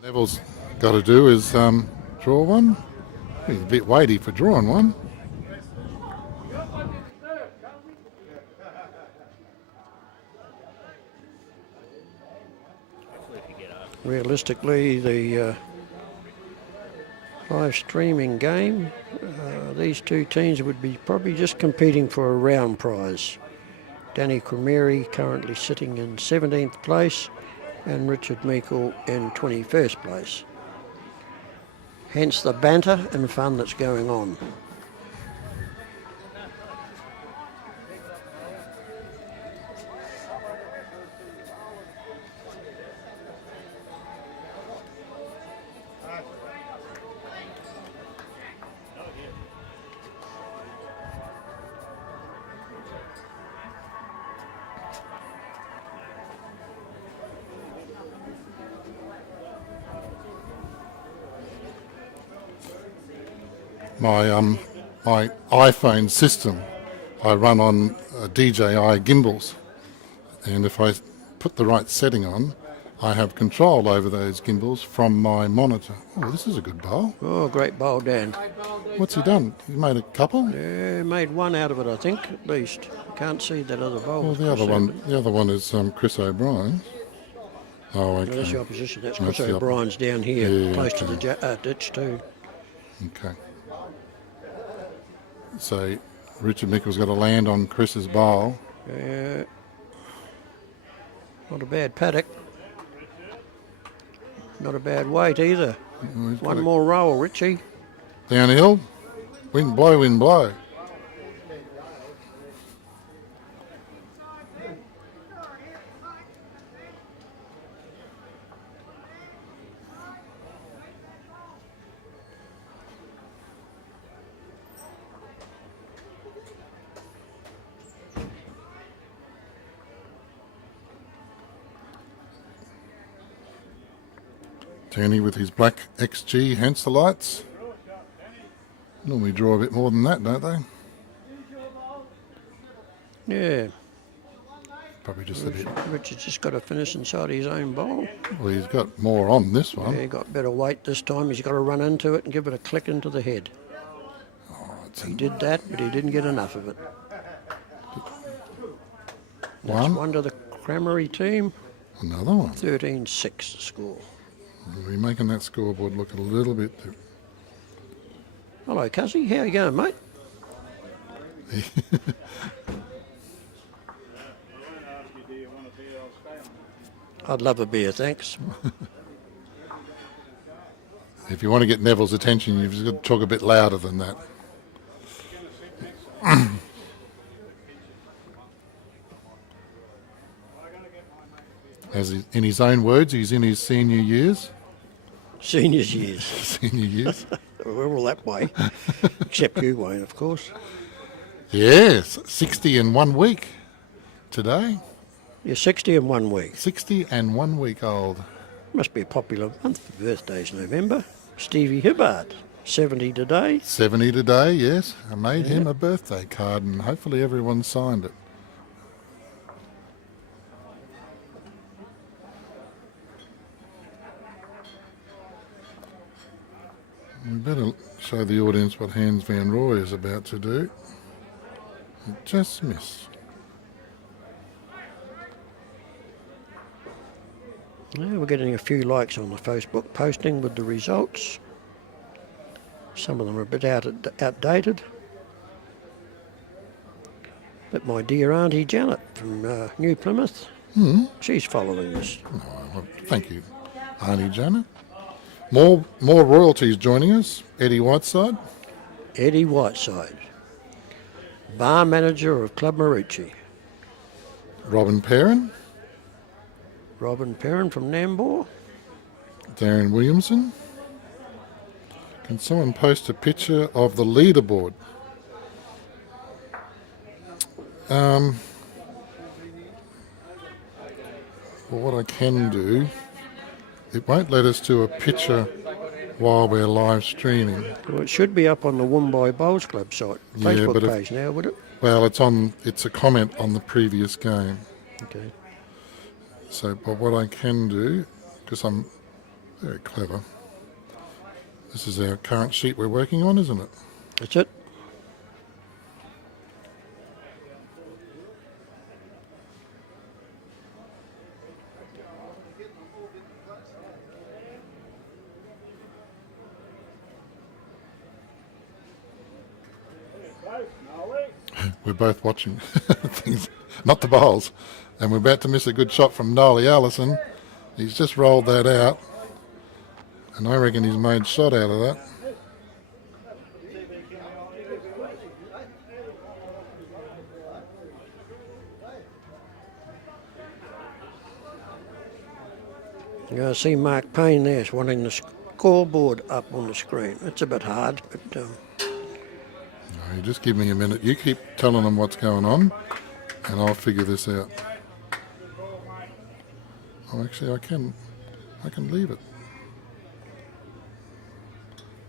Neville's got to do is draw one. He's a bit weighty for drawing one. Realistically, the live streaming game, these two teams would be probably just competing for a round prize. Danny Cremeri currently sitting in 17th place and Richard Meikle in 21st place. Hence the banter and fun that's going on. My iPhone system, I run on DJI gimbals, and if I put the right setting on, I have control over those gimbals from my monitor. Oh, this is a good bowl. Oh, great bowl, Dan. What's he done? He made a couple? Yeah, made one out of it, I think, at least. Can't see that other bowl. Well, the other one is Chris O'Brien. Oh, okay. No, that's the opposition. That's That's Chris the O'Brien's down here, Yeah, close to okay. the ditch too. Okay. So Richard Mickle's got to land on Chris's bowl. Not a bad paddock. Not a bad weight either. He's got One a- more roll, Richie. Downhill. Wind blow, wind blow. Danny with his black XG Hansa lights. Normally draw a bit more than that, don't they? Yeah, Probably just a bit. Richard's just got to finish inside his own bowl. Well, he's got more on this one. Yeah, got better weight this time. He's got to run into it and give it a click into the head. It's He did that, but he didn't get enough of it. That's one, one to the Cramery team. another one. 13-6 the score. We're making that scoreboard look a little bit. Hello, Cuzzy. How you going, mate? I'd love a beer, thanks. If you want to get Neville's attention, you've just got to talk a bit louder than that. As he, in his own words, he's in his senior years. Seniors years. Senior years. We're all that way. Except you won't, of course. Yes, 60 in 1 week today. You're 60 in 1 week. 60 and 1 week old. Must be a popular month for birthdays, November. Stevie Hibbard, 70 today. 70 today, yes. I made him a birthday card and hopefully everyone signed it. We better show the audience what Hans Van Rooy is about to do. It just missed. Yeah, we're getting a few likes on the Facebook posting with the results. Some of them are a bit outdated. But my dear Auntie Janet from New Plymouth, she's following this. Well, thank you, Auntie Janet. More royalties joining us. Eddie Whiteside. Eddie Whiteside, bar manager of Club Marucci. Robin Perrin. Robin Perrin from Nambour. Darren Williamson. Can someone post a picture of the leaderboard? Well, what I can do, it won't let us do a picture while we're live streaming. Well, it should be up on the Woombye Bowls Club site, Yeah, Facebook but page now, would it? Well, it's a comment on the previous game. Okay. So, but what I can do, because I'm very clever, this is our current sheet we're working on, isn't it? That's it. We're both watching things, not the bowls. And we're about to miss a good shot from Nolly Allison. He's just rolled that out. And I reckon he's made shot out of that. You're going to see Mark Payne there wanting the scoreboard up on the screen. It's a bit hard, but No, you just give me a minute. You keep telling them what's going on, and I'll figure this out. Oh, actually, I can leave it.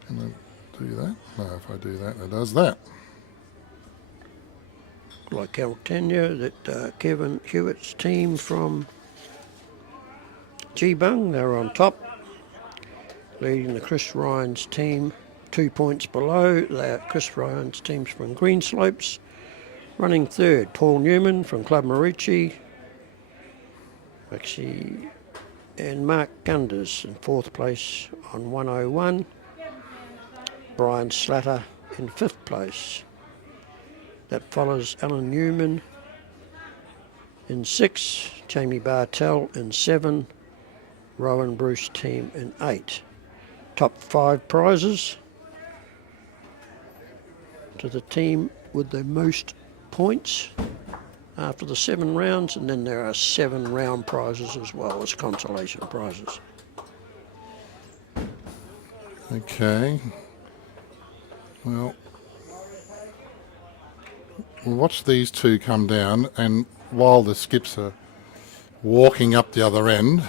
Can I do that? No, if I do that, it does that. like I'll tell you that Kevin Hewitt's team from G-Bung, they're on top, leading the Chris Ryan's team 2 points below. They're Chris Ryan's team's from Greenslopes. Running third, Paul Newman from Club Marucci. Actually, and Mark Gunders in fourth place on 101. Brian Slatter in fifth place. That follows Alan Newman in 6, Jamie Bartell in 7, Rowan Bruce team in 8. Top 5 prizes to the team with the most points after the 7 rounds, and then there are 7 round prizes as well as consolation prizes. Okay. Well, we'll watch these two come down, and while the skips are walking up the other end,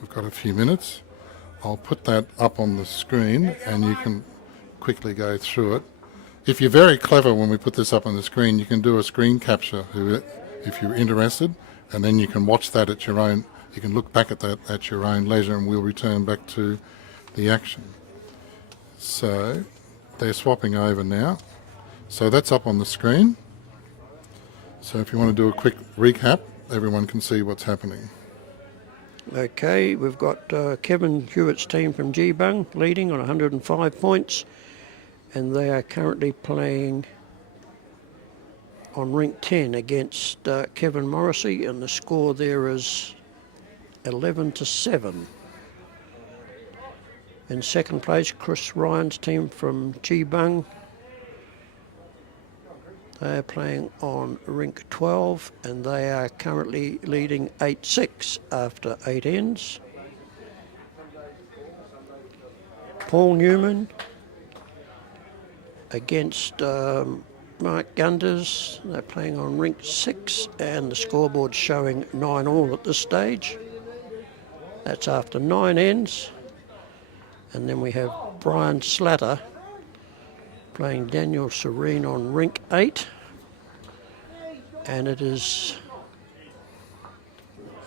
we've got a few minutes, I'll put that up on the screen and you can quickly go through it. If you're very clever when we put this up on the screen, you can do a screen capture if you're interested, and then you can watch that at your own, you can look back at that at your own leisure, and we'll return back to the action. So they're swapping over now. So that's up on the screen. So if you want to do a quick recap, everyone can see what's happening. Okay, we've got Kevin Hewitt's team from G-Bung leading on 105 points, and they are currently playing on rink 10 against Kevin Morrissey, and the score there is 11-7. In second place, Chris Ryan's team from Geebung. They're playing on rink 12 and they are currently leading 8-6 after 8 ends. Paul Newman against Mark Gunders. They're playing on rink 6 and the scoreboard's showing 9-all at this stage. That's after 9 ends. And then we have Brian Slatter playing Daniel Serene on rink 8. And it is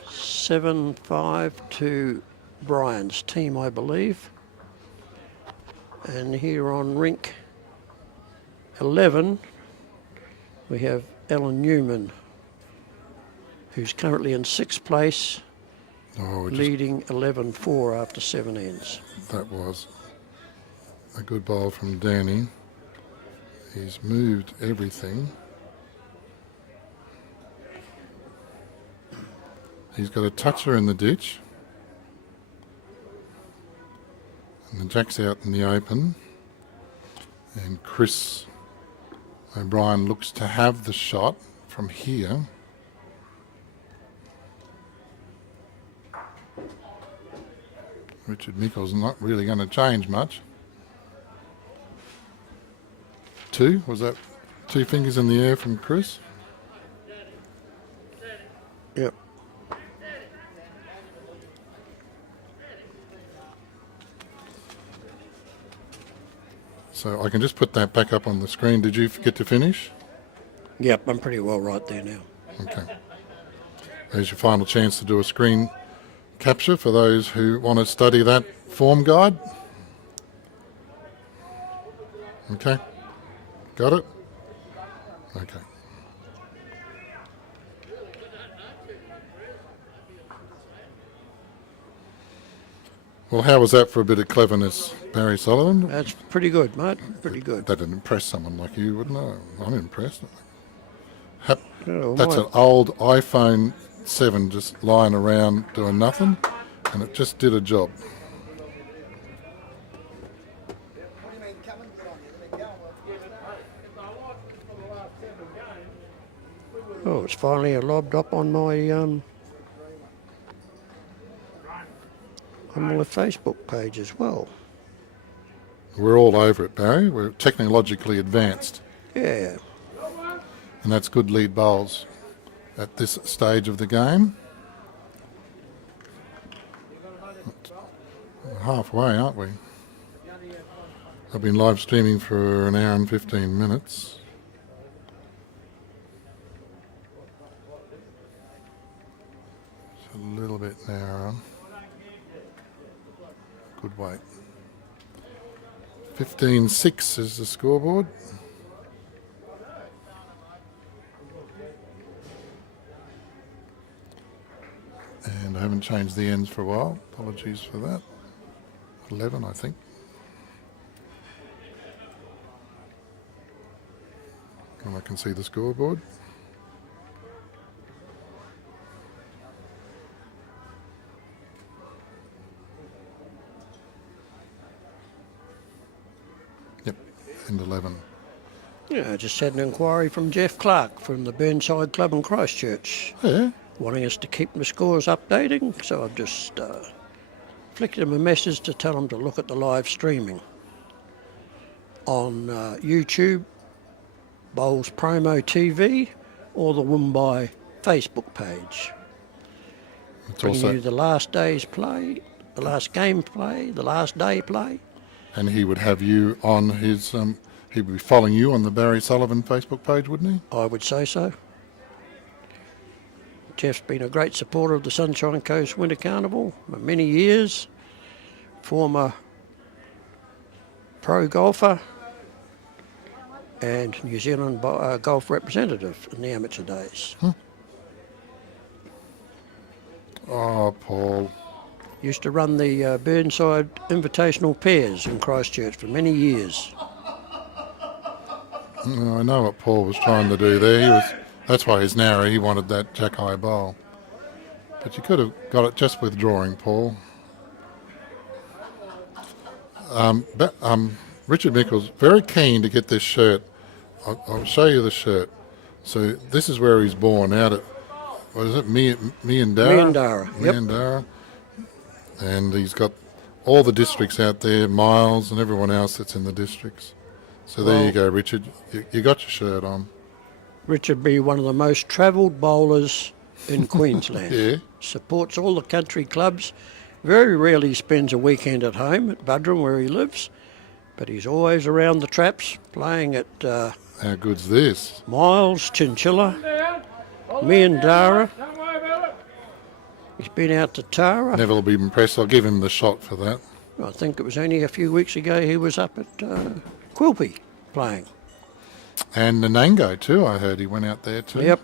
7-5 to Brian's team, I believe. And here on rink 11, we have Alan Newman, who's currently in 6th place, leading 11-4 after 7 ends. That was a good bowl from Danny. He's moved everything. He's got a toucher in the ditch. And the jack's out in the open. And Chris O'Brien looks to have the shot from here. Richard Mickle's not really going to change much. 2, was that 2 fingers in the air from Chris? Yep. So I can just put that back up on the screen. Did you get to finish? Yep, I'm pretty well right there now. Okay. There's your final chance to do a screen capture for those who want to study that form guide. Okay. Got it? Okay. Well, how was that for a bit of cleverness, Barry Sullivan? That's pretty good, mate. Pretty good. That'd impress someone like you, wouldn't it? I'm impressed. Oh, That's an old iPhone 7 just lying around doing nothing, and it just did a job. What do you mean coming? Good on you. They've been going well. Oh, it's finally lobbed up on my Facebook page as well. We're all over it, Barry. We're technologically advanced, Yeah. and that's good lead bowls at this stage of the game. We're halfway, aren't we? I've been live streaming for an hour and 15 minutes. It's a little bit narrow. Good weight. 15-6 is the scoreboard. And I haven't changed the ends for a while. Apologies for that. 11, I think. And I can see the scoreboard. Yep, and 11. Yeah, I just had an inquiry from Jeff Clark from the Burnside Club in Christchurch, Yeah, wanting us to keep the scores updating, so I've just flicked him a message to tell him to look at the live streaming on YouTube, Bowls Promo TV, or the Woombye Facebook page. it's Bringing also, you the last day's play, the last game play, the last day play. and he would have you on his, he would be following you on the Barry Sullivan Facebook page, wouldn't he? I would say so. Jeff's been a great supporter of the Sunshine Coast Winter Carnival for many years. Former pro golfer and New Zealand golf representative in the amateur days. Oh, Paul. Used to run the Burnside Invitational Pairs in Christchurch for many years. I know what Paul was trying to do there. That's why he's narrow. He wanted that jack high bowl. But you could have got it just with drawing, Paul. Richard Mickle's very keen to get this shirt. I'll show you the shirt. So this is where he's born, out at, what is it, Miandara? Miandara, yep. Miandara. And he's got all the districts out there, Miles and everyone else that's in the districts. So there you go, Richard. You got your shirt on. Richard be one of the most travelled bowlers in Queensland. Yeah. Supports all the country clubs. Very rarely spends a weekend at home at Budrum where he lives, but he's always around the traps playing at How good's this? Miles, Chinchilla, Miandara. Don't worry about it. He's been out to Tara. Neville will be impressed. I'll give him the shot for that. I think it was only a few weeks ago he was up at Quilpie playing. And Nanango too, I heard he went out there too. Yep.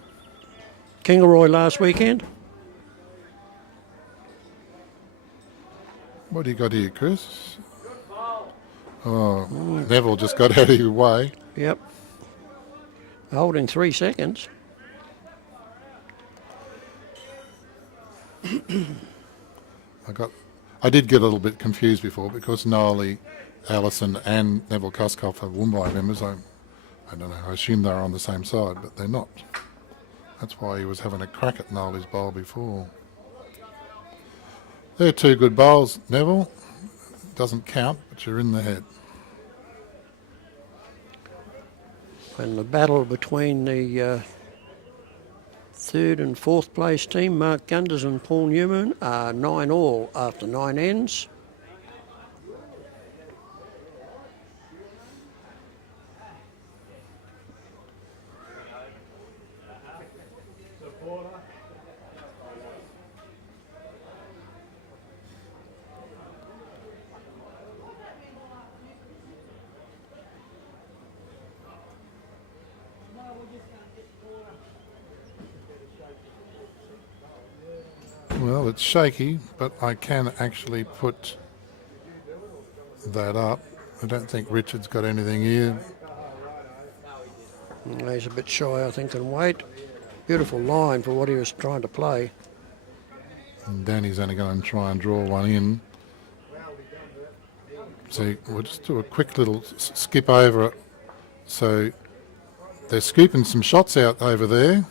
Kingaroy last weekend. What do you got here, Chris? Oh, Neville just got out of your way. Yep. Holding 3 seconds. I did get a little bit confused before because Nolly, Allison and Neville Kuskoff are Woombye members. I don't know, I assume they're on the same side, but they're not. That's why he was having a crack at Nolly's bowl before. They're 2 good bowls, Neville. Doesn't count, but you're in the head. And the battle between the 3rd and 4th place team, Mark Gunders and Paul Newman, are 9 all after 9 ends. Well, it's shaky, but I can actually put that up. I don't think Richard's got anything here. He's a bit shy, I think, in weight. Beautiful line for what he was trying to play. And Danny's only going to try and draw one in. So we'll just do a quick little skip over it. So they're scooping some shots out over there.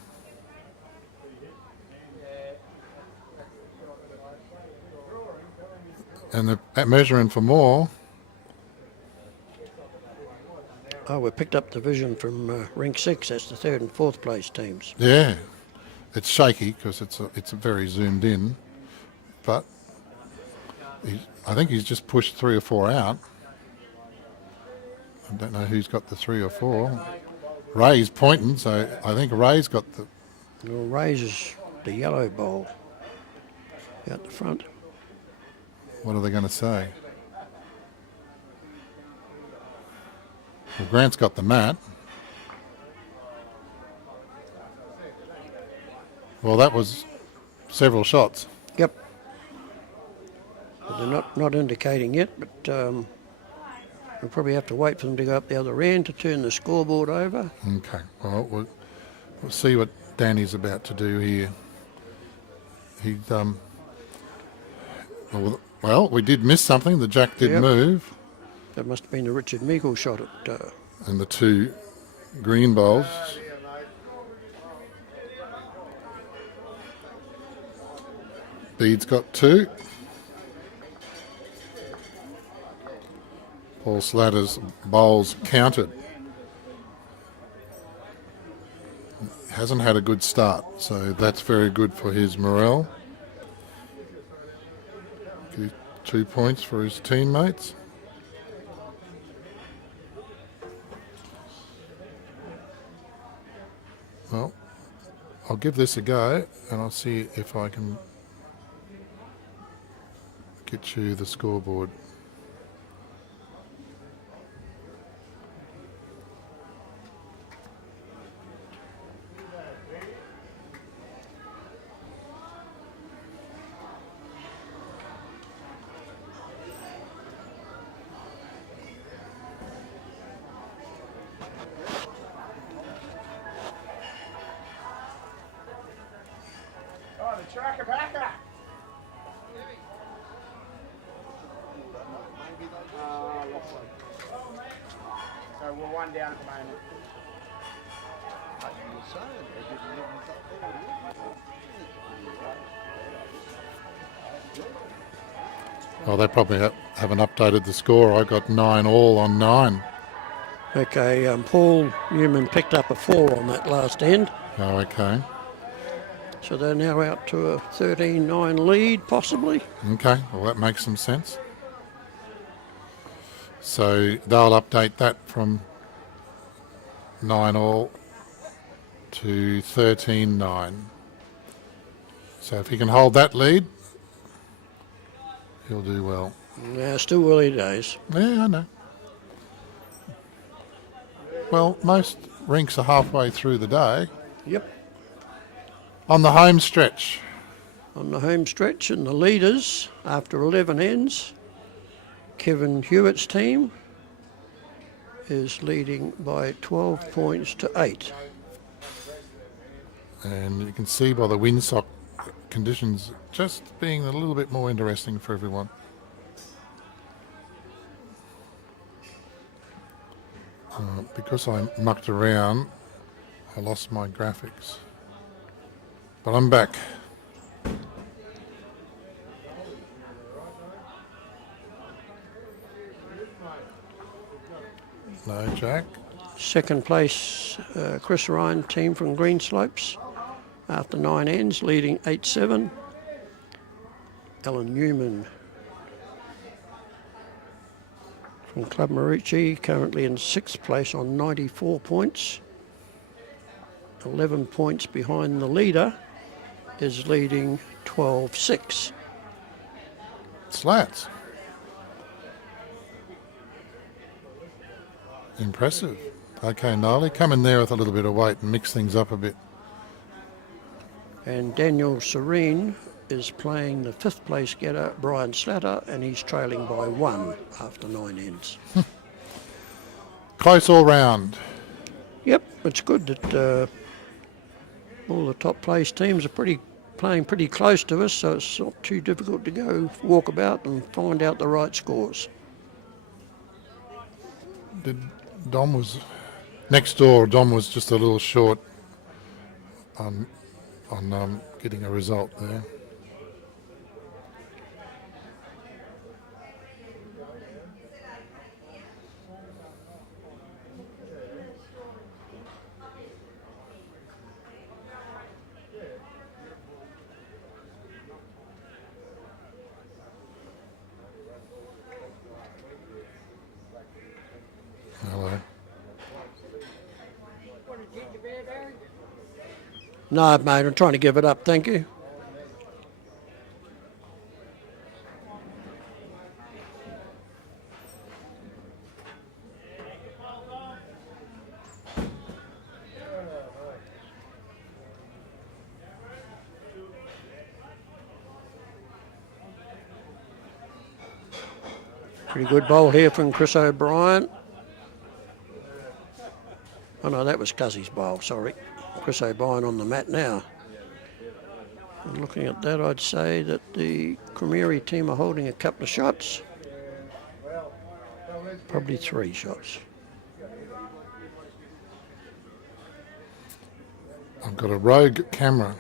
And they're measuring for more. Oh, we picked up the vision from Rink 6. That's the 3rd and 4th place teams. Yeah, it's shaky because it's very zoomed in, but I think he's just pushed 3 or 4 out. I don't know who's got the 3 or 4. Ray's pointing, so I think Ray's got the... Well, raises the yellow bowl out the front. What are they going to say? Well, Grant's got the mat. Well, that was several shots. Yep. But they're not indicating yet, but we'll probably have to wait for them to go up the other end to turn the scoreboard over. Okay, well, we'll see what Danny's about to do here. Well, we did miss something. The jack did move. That must have been the Richard Meagle shot at... And the 2 green bowls. Bede's got 2. Paul Slatter's bowls counted. Hasn't had a good start, so that's very good for his morale. 2 points for his teammates. Well, I'll give this a go and I'll see if I can get you the scoreboard. Chaka-baka. So we're one down at the moment. Oh, they probably haven't updated the score. I got 9 all on 9. Okay, Paul Newman picked up a 4 on that last end. Oh, okay. So they're now out to a 13-9 lead, possibly. Okay, well, that makes some sense. So they'll update that from 9 all to 13-9. So if he can hold that lead, he'll do well. Yeah, still early days. Yeah, I know. Well, most rinks are halfway through the day. Yep. On the home stretch, On the home stretch, and the leaders, after 11 ends, Kevin Hewitt's team is leading by 12 points to 8. and you can see by the windsock conditions just being a little bit more interesting for everyone. Because I mucked around, I lost my graphics. But I'm back. No, Jack. Second place, Chris Ryan team from Greenslopes, after 9 ends, leading 8-7. Alan Newman from Club Marucci, currently in 6th place on 94 points. 11 points behind the leader, is leading 12-6. Slats. Impressive. Okay, Gnarly, come in there with a little bit of weight and mix things up a bit. And Daniel Serene is playing the 5th place getter, Brian Slatter, and he's trailing by 1 after 9 ends. Close all round. Yep, it's good that all the top place teams are playing pretty close to us, so it's not too difficult to go walk about and find out the right scores. Dom was next door. Dom was just a little short on getting a result there. Hello. No, mate, I'm trying to give it up, thank you. Pretty good bowl here from Chris O'Brien. Oh no, that was Cuzzy's bowl, sorry. Chris O'Brien on the mat now. And looking at that, I'd say that the Cremeri team are holding a couple of shots. Probably 3 shots. I've got a rogue camera.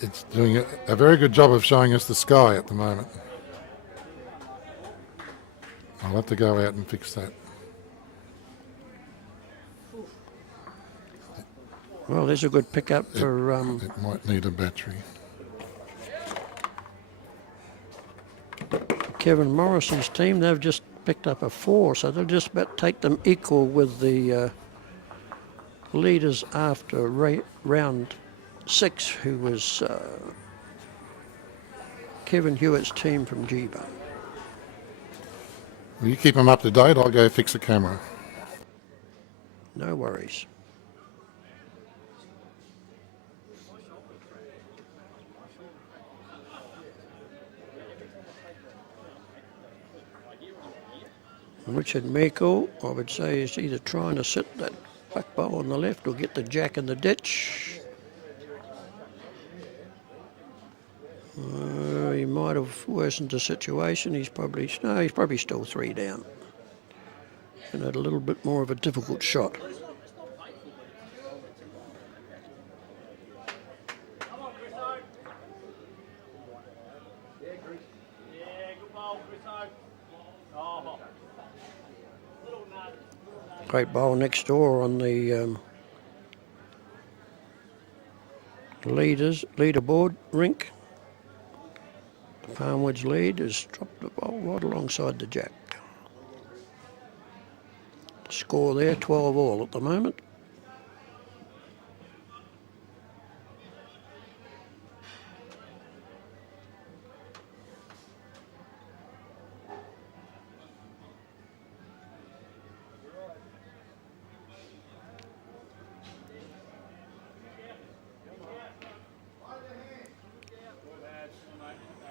It's doing a very good job of showing us the sky at the moment. I'll have to go out and fix that. Well, there's a good pickup for... It might need a battery. Kevin Morrison's team. They've just picked up a 4, so they'll just about take them equal with the leaders after round 6, who was Kevin Hewitt's team from G-Bone. Will you keep them up to date? I'll go fix the camera. No worries. Richard Meikle, I would say, is either trying to sit that Back bowl on the left will get the jack in the ditch. He might have worsened the situation. He's probably still 3 down. And had a little bit more of a difficult shot. Great bowl next door on the leaderboard rink. Farmwood's lead has dropped the bowl right alongside the jack. Score there, 12 all at the moment.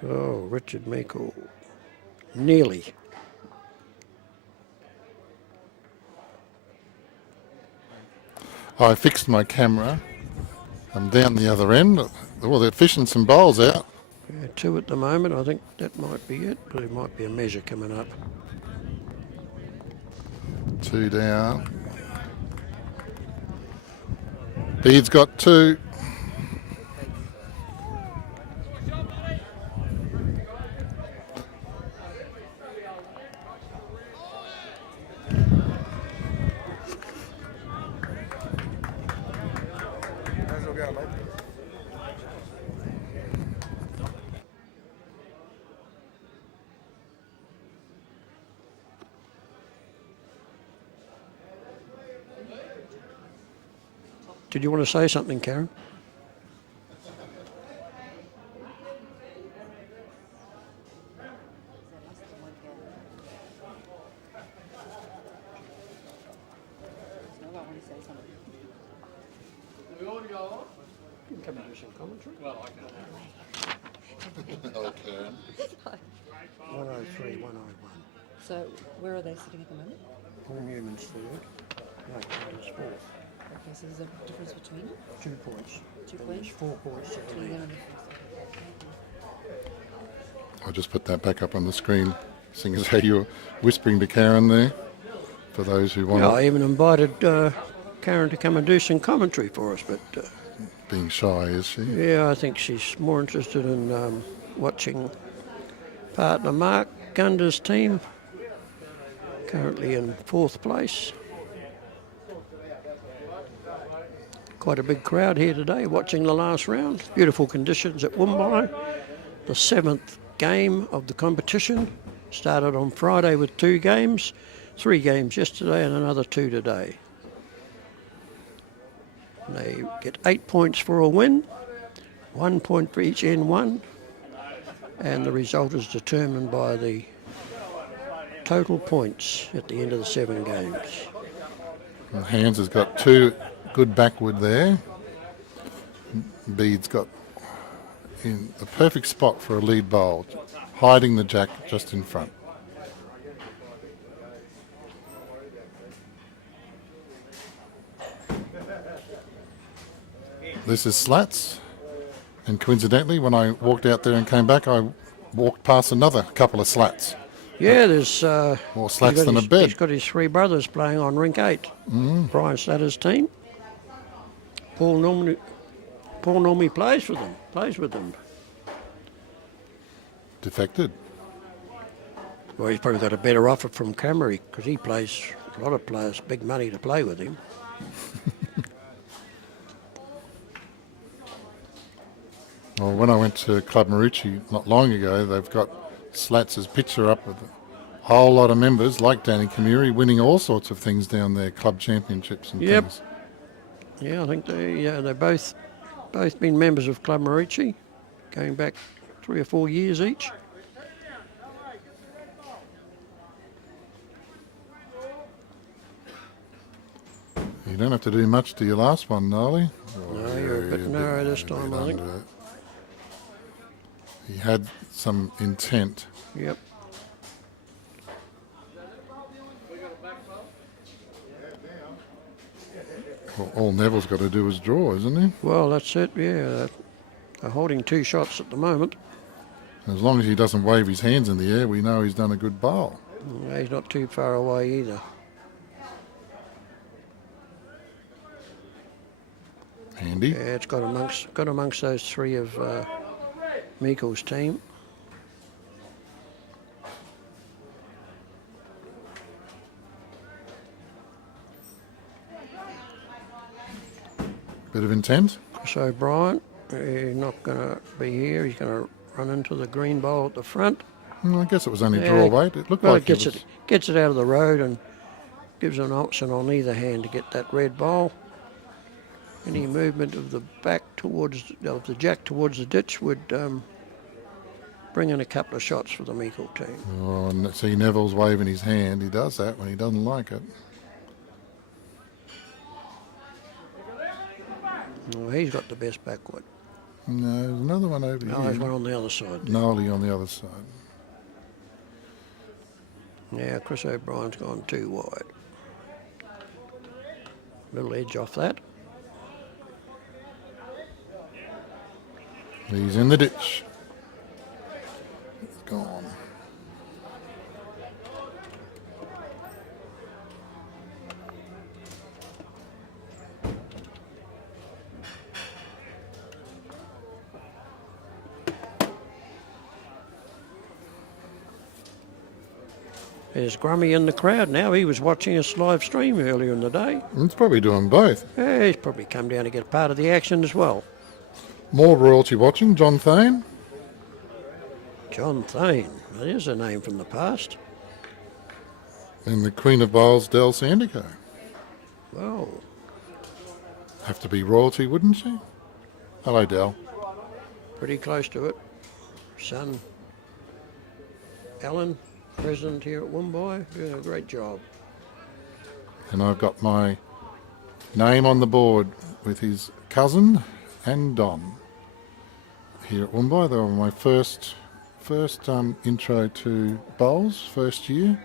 Oh, Richard Meikle. Nearly. I fixed my camera. I'm down the other end. Well, they're fishing some bowls out. Yeah, 2 at the moment. I think that might be it. But there might be a measure coming up. 2 down. Bede's got 2. How's it going, mate? Did you want to say something, Karen? Come and do some commentary. Okay. 103, 101. So where are they sitting at the moment? Paul Newman's third. Mike Carter's fourth. Okay, so there's a difference between them? 2 points. 2 And points? there's 4 points to the Between lead. them and the first. I'll just put that back up on the screen, seeing as how you were whispering to Karen there, for those who want Yeah, I even invited Karen to come and do some commentary for us, but being shy, is she? yeah, I think she's more interested in watching partner Mark Gunder's team, currently in 4th place. Quite a big crowd here today watching the last round. Beautiful conditions at Woombye. The 7th game of the competition. Started on Friday with 2 games. 3 games yesterday and another 2 today. They get 8 points for a win. 1 point for each N1. And the result is determined by the total points at the end of the 7 games. And Hands has got 2 good backward there. Bede's got in the perfect spot for a lead bowl, hiding the jack just in front. This is slats, and coincidentally, when I walked out there and came back, I walked past another couple of slats. Yeah, there's More slats he's got than a his- bed. He's got his 3 brothers playing on rink 8. Brian Slatter's team. Paul normally plays with them. Defected. Well, he's probably got a better offer from Camry because he plays a lot of players big money to play with him. Well, when I went to Club Marucci not long ago, they've got Slats' picture up with a whole lot of members like Danny Kamiri winning all sorts of things down there, club championships and Yep. things. Yeah, I think they're both been members of Club Marucci, going back 3 or 4 years each. You don't have to do much to your last one, Gnarly. No, you're a bit narrow this time, I think. He had some intent. Yep. Well, all Neville's got to do is draw, isn't he? Well, that's it, yeah. They're holding 2 shots at the moment. As long as he doesn't wave his hands in the air, we know he's done a good bowl. He's not too far away either. Handy. Yeah, it's got amongst those 3 of Meikle's team. Bit of intent. Chris O'Brien, he's not going to be here. He's going to run into the green bowl at the front. I guess it was only Yeah, draw weight. It looked Well, like it gets it out of the road and gives an option on either hand to get that red bowl. Any movement of the the jack towards the ditch would bring in a couple of shots for the Meikle team. Oh, and see Neville's waving his hand. He does that when he doesn't like it. Oh, he's got the best backward. No, there's another one over No, here. there's one on the other side. Nolly on the other side. Yeah, Chris O'Brien's gone too wide. Little edge off that. He's in the ditch. He's gone. There's Grummy in the crowd now. He was watching us live stream earlier in the day. It's probably doing both. Yeah, he's probably come down to get part of the action as well. More royalty watching. John Thane. John Thane. That is a name from the past. And the Queen of Bowls, Del Sandico. Well, Have to be royalty, wouldn't she? Hello, Del. pretty close to it. Son, Alan, president here at Woombye, doing a great job. And I've got my name on the board with his cousin and Don here at Woombye. They were my first intro to bowls, first year.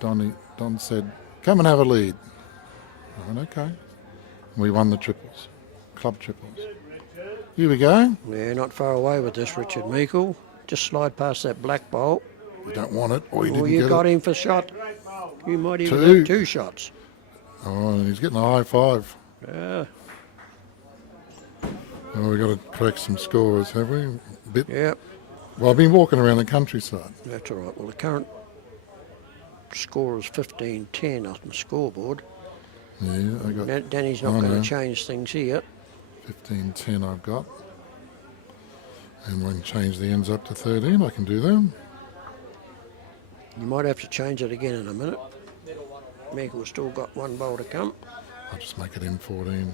Don said, "Come and have a lead." I went, "Okay." We won the triples, club triples. Here we go. Yeah, not far away with this, Richard Meikle. Just slide past that black bowl. You don't want it, or you Well, didn't you get got it. him for shot. You might even 2. have 2 shots. Oh, and he's getting a high five. Yeah, Oh, we've got to correct some scores, have we? Bit. yep, Well, I've been walking around the countryside. that's all right. Well, the current score is 15-10 on the scoreboard. Yeah, I got Danny's not I going know. to change things here. 15-10 I've got. And we can change the ends up to 13. I can do that. You might have to change it again in a minute. Meikle's still got 1 bowl to come. I'll just make it in 14.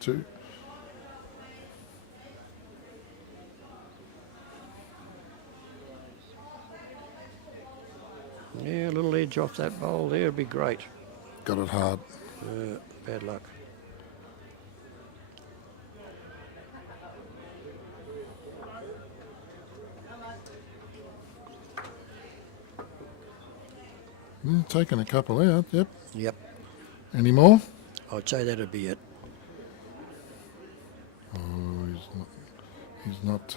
2. Yeah, a little edge off that bowl there would be great. Got it hard. Bad luck. Yeah, taking a couple out, yep. Yep, Any more? I'd say that'd be it. Oh, he's not,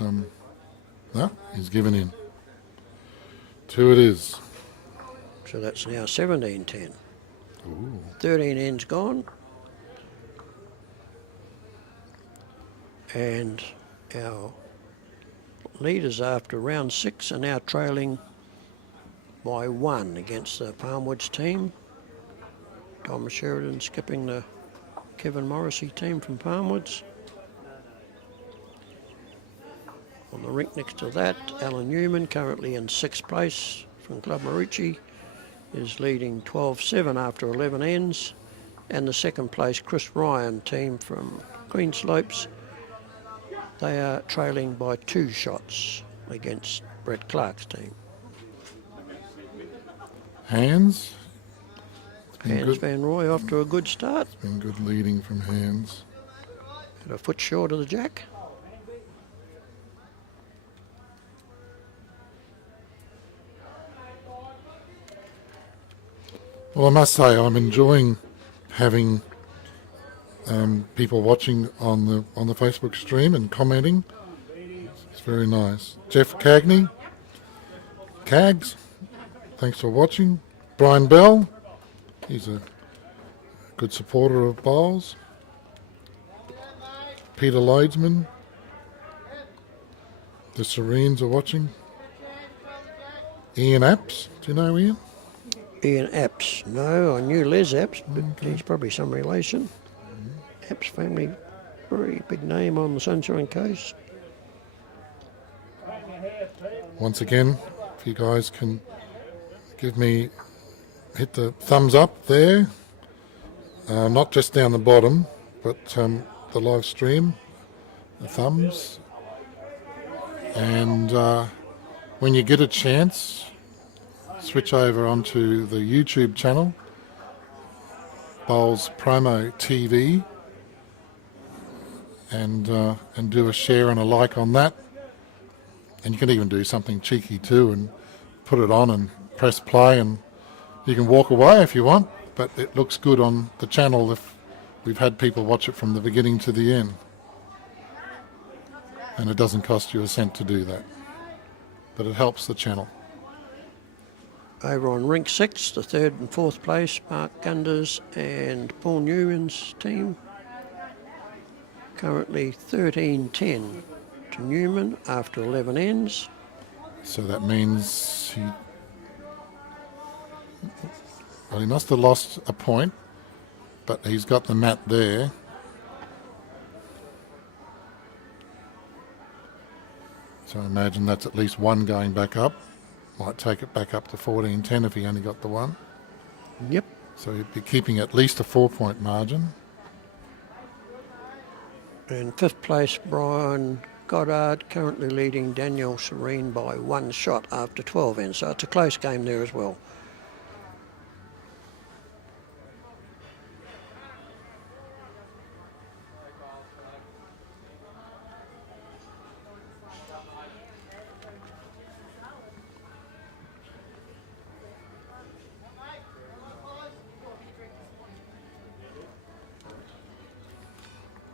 no, he's given in. 2 it is. So that's now 17-10. Ooh. 13 ends gone. And our leaders after round 6 are now trailing by 1 against the Palmwoods team. Tom Sheridan skipping the Kevin Morrissey team from Palmwoods. On the rink next to that, Alan Newman, currently in 6th place from Club Marucci, is leading 12-7 after 11 ends. And the 2nd place Chris Ryan team from Green Slopes, they are trailing by 2 shots against Brett Clark's team. Hands. It's been Hans good. Van Roy off to a good start. Been good leading from Hands. At a foot short of the jack. Well, I must say I'm enjoying having people watching on the Facebook stream and commenting. It's very nice. Jeff Cagney, Cags, thanks for watching. Brian Bell, he's a good supporter of bowls. Peter Leidesman, the Serenes are watching. Ian Apps, do you know Ian? Ian Apps. No, I knew Les Apps, but he's probably some relation. Apps family, very big name on the Sunshine Coast. Once again, if you guys can hit the thumbs up there, not just down the bottom, but the live stream, the thumbs. And when you get a chance, switch over onto the YouTube channel, Bowls Promo TV, and do a share and a like on that. And you can even do something cheeky too and put it on and press play, and you can walk away if you want, but it looks good on the channel if we've had people watch it from the beginning to the end. And it doesn't cost you a cent to do that, but it helps the channel. Over on Rink 6, the 3rd and 4th place, Mark Gunders and Paul Newman's team. Currently 13-10 to Newman after 11 ends. So that means he must have lost a point, but he's got the mat there. So I imagine that's at least one going back up. Might take it back up to 14-10 if he only got the one. Yep. So he'd be keeping at least a 4-point margin. And 5th place, Brian Goddard, currently leading Daniel Serene by 1 shot after 12 ends. So it's a close game there as well.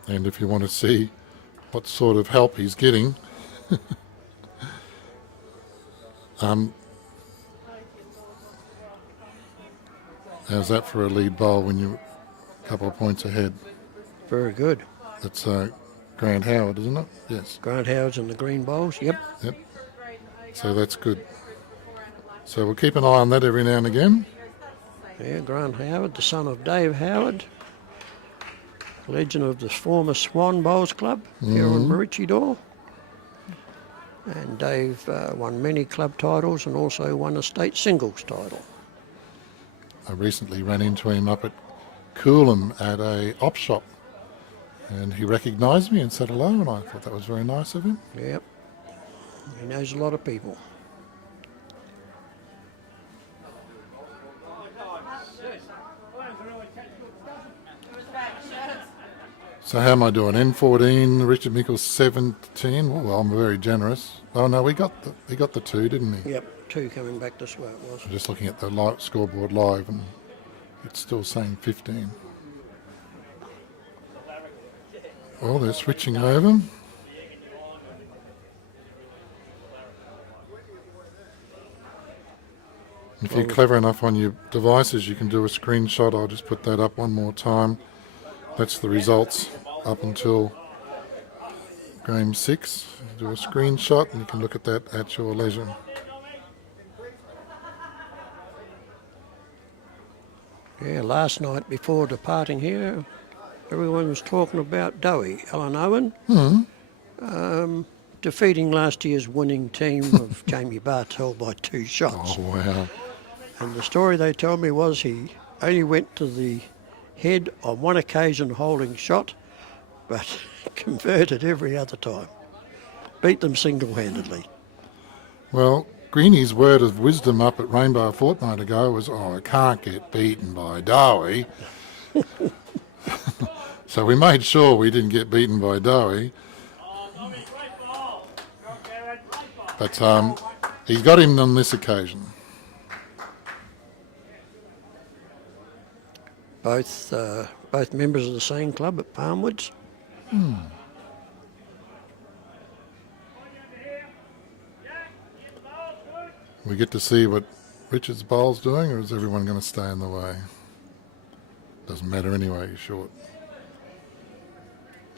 And if you want to see what sort of help he's getting, how's that for a lead bowl when you're a couple of points ahead? Very good. That's Grant Howard, isn't it? Yes. Grant Howard's in the green bowls. Yep. Yep. So that's good. So we'll keep an eye on that every now and again. Yeah, Grant Howard, the son of Dave Howard, legend of the former Swan Bowls Club here in Maroochydore. And Dave won many club titles and also won a state singles title. I recently ran into him up at Coolum at a op shop, and he recognised me and said hello, and I thought that was very nice of him. Yep. He knows a lot of people. So how am I doing? N14, Richard Mickles 17. Well, I'm very generous. Oh no, he got the 2, didn't he? Yep, 2 coming back this way it was. I'm just looking at the scoreboard live, and it's still saying 15. Well, they're switching over. If you're clever enough on your devices, you can do a screenshot. I'll just put that up one more time. That's the results up until game 6. Do a screenshot and you can look at that at your leisure. Yeah, last night before departing here, everyone was talking about Dowie, Alan Owen, defeating last year's winning team of Jamie Bartel by 2 shots. Oh, wow. And the story they told me was he only went to the head on one occasion holding shot, but converted every other time. Beat them single-handedly. Well, Greeny's word of wisdom up at Rainbow a fortnight ago was, I can't get beaten by Dowie. So we made sure we didn't get beaten by Dowie. But he's got him on this occasion. both members of the same club at Palmwoods. We get to see what Richard's bowl's doing, or is everyone going to stay in the way? Doesn't matter anyway, he's short.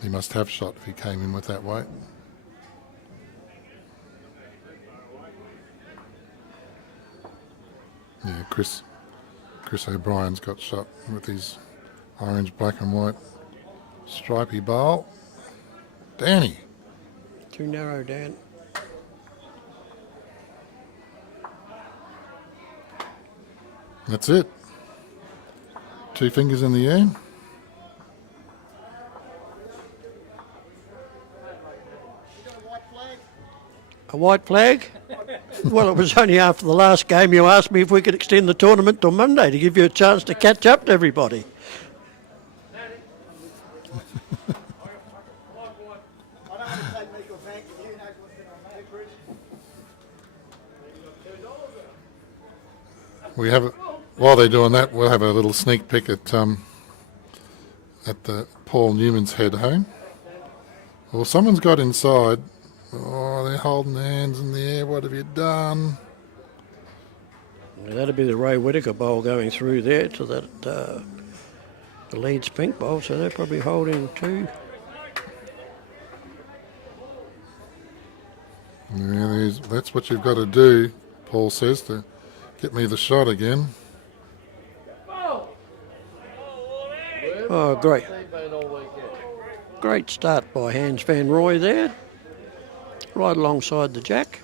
He must have shot if he came in with that weight. Yeah, Chris O'Brien's got shot with his orange, black and white stripy bowl. Danny. Too narrow, Dan. That's it. 2 fingers in the air. A white flag? Well, it was only after the last game you asked me if we could extend the tournament till Monday to give you a chance to catch up to everybody. I don't want to take legal back, but you know what's been on that, Chris. We have, while they're doing that, we'll have a little sneak peek at the Paul Newman's head home. Well, someone's got inside. Oh, they're holding their hands in the air. What have you done? Now, that'd be the Ray Whittaker bowl going through there to that the Leeds pink bowl, so they're probably holding 2. Yeah, that's what you've got to do, Paul says, to get me the shot again. Oh, great. Great start by Hans van Rooy there. Right alongside the jack.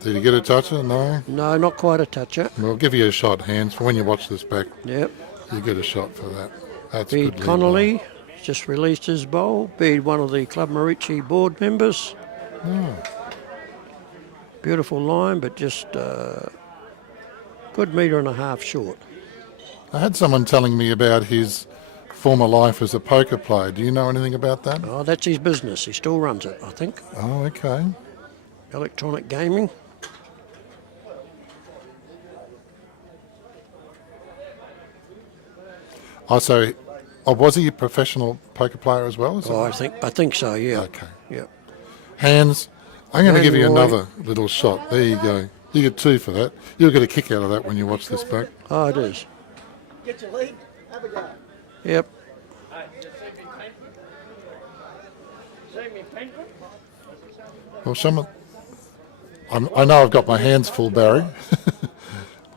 Did he get a toucher? No. No, not quite a toucher. We'll give you a shot, Hans, for when you watch this back. Yep. You get a shot for that. That's Bede good. Connolly just released his bowl. Bede, one of the Club Marici board members. Beautiful line, but just good metre and a half short. I had someone telling me about his former life as a poker player. Do you know anything about that? Oh, that's his business. He still runs it, I think. Oh, okay. Electronic gaming. Also, was he a professional poker player as well? Is that Oh, right? I think so, yeah. Okay. Yeah. Hans, I'm going to Van give you Rooy. another little shot. There you go. You get 2 for that. You'll get a kick out of that when you watch this back. Oh, it is. Get your lead, have a go. Yep. Well, I know I've got my hands full, Barry,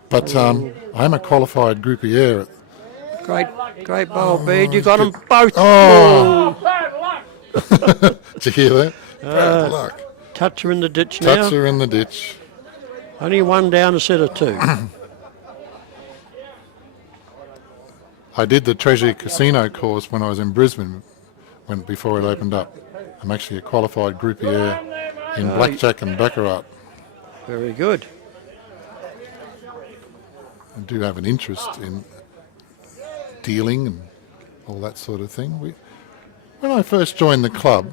but I'm a qualified groupier. Great bowl, Bede. You got them both. Oh! Bad luck! Did you hear that? Bad luck. Toucher in the ditch now. Toucher in the ditch. Only 1 down, a set of 2. I did the Treasury Casino course when I was in Brisbane, before it opened up. I'm actually a qualified groupier in blackjack and baccarat. Very good. I do have an interest in dealing and all that sort of thing. When I first joined the club,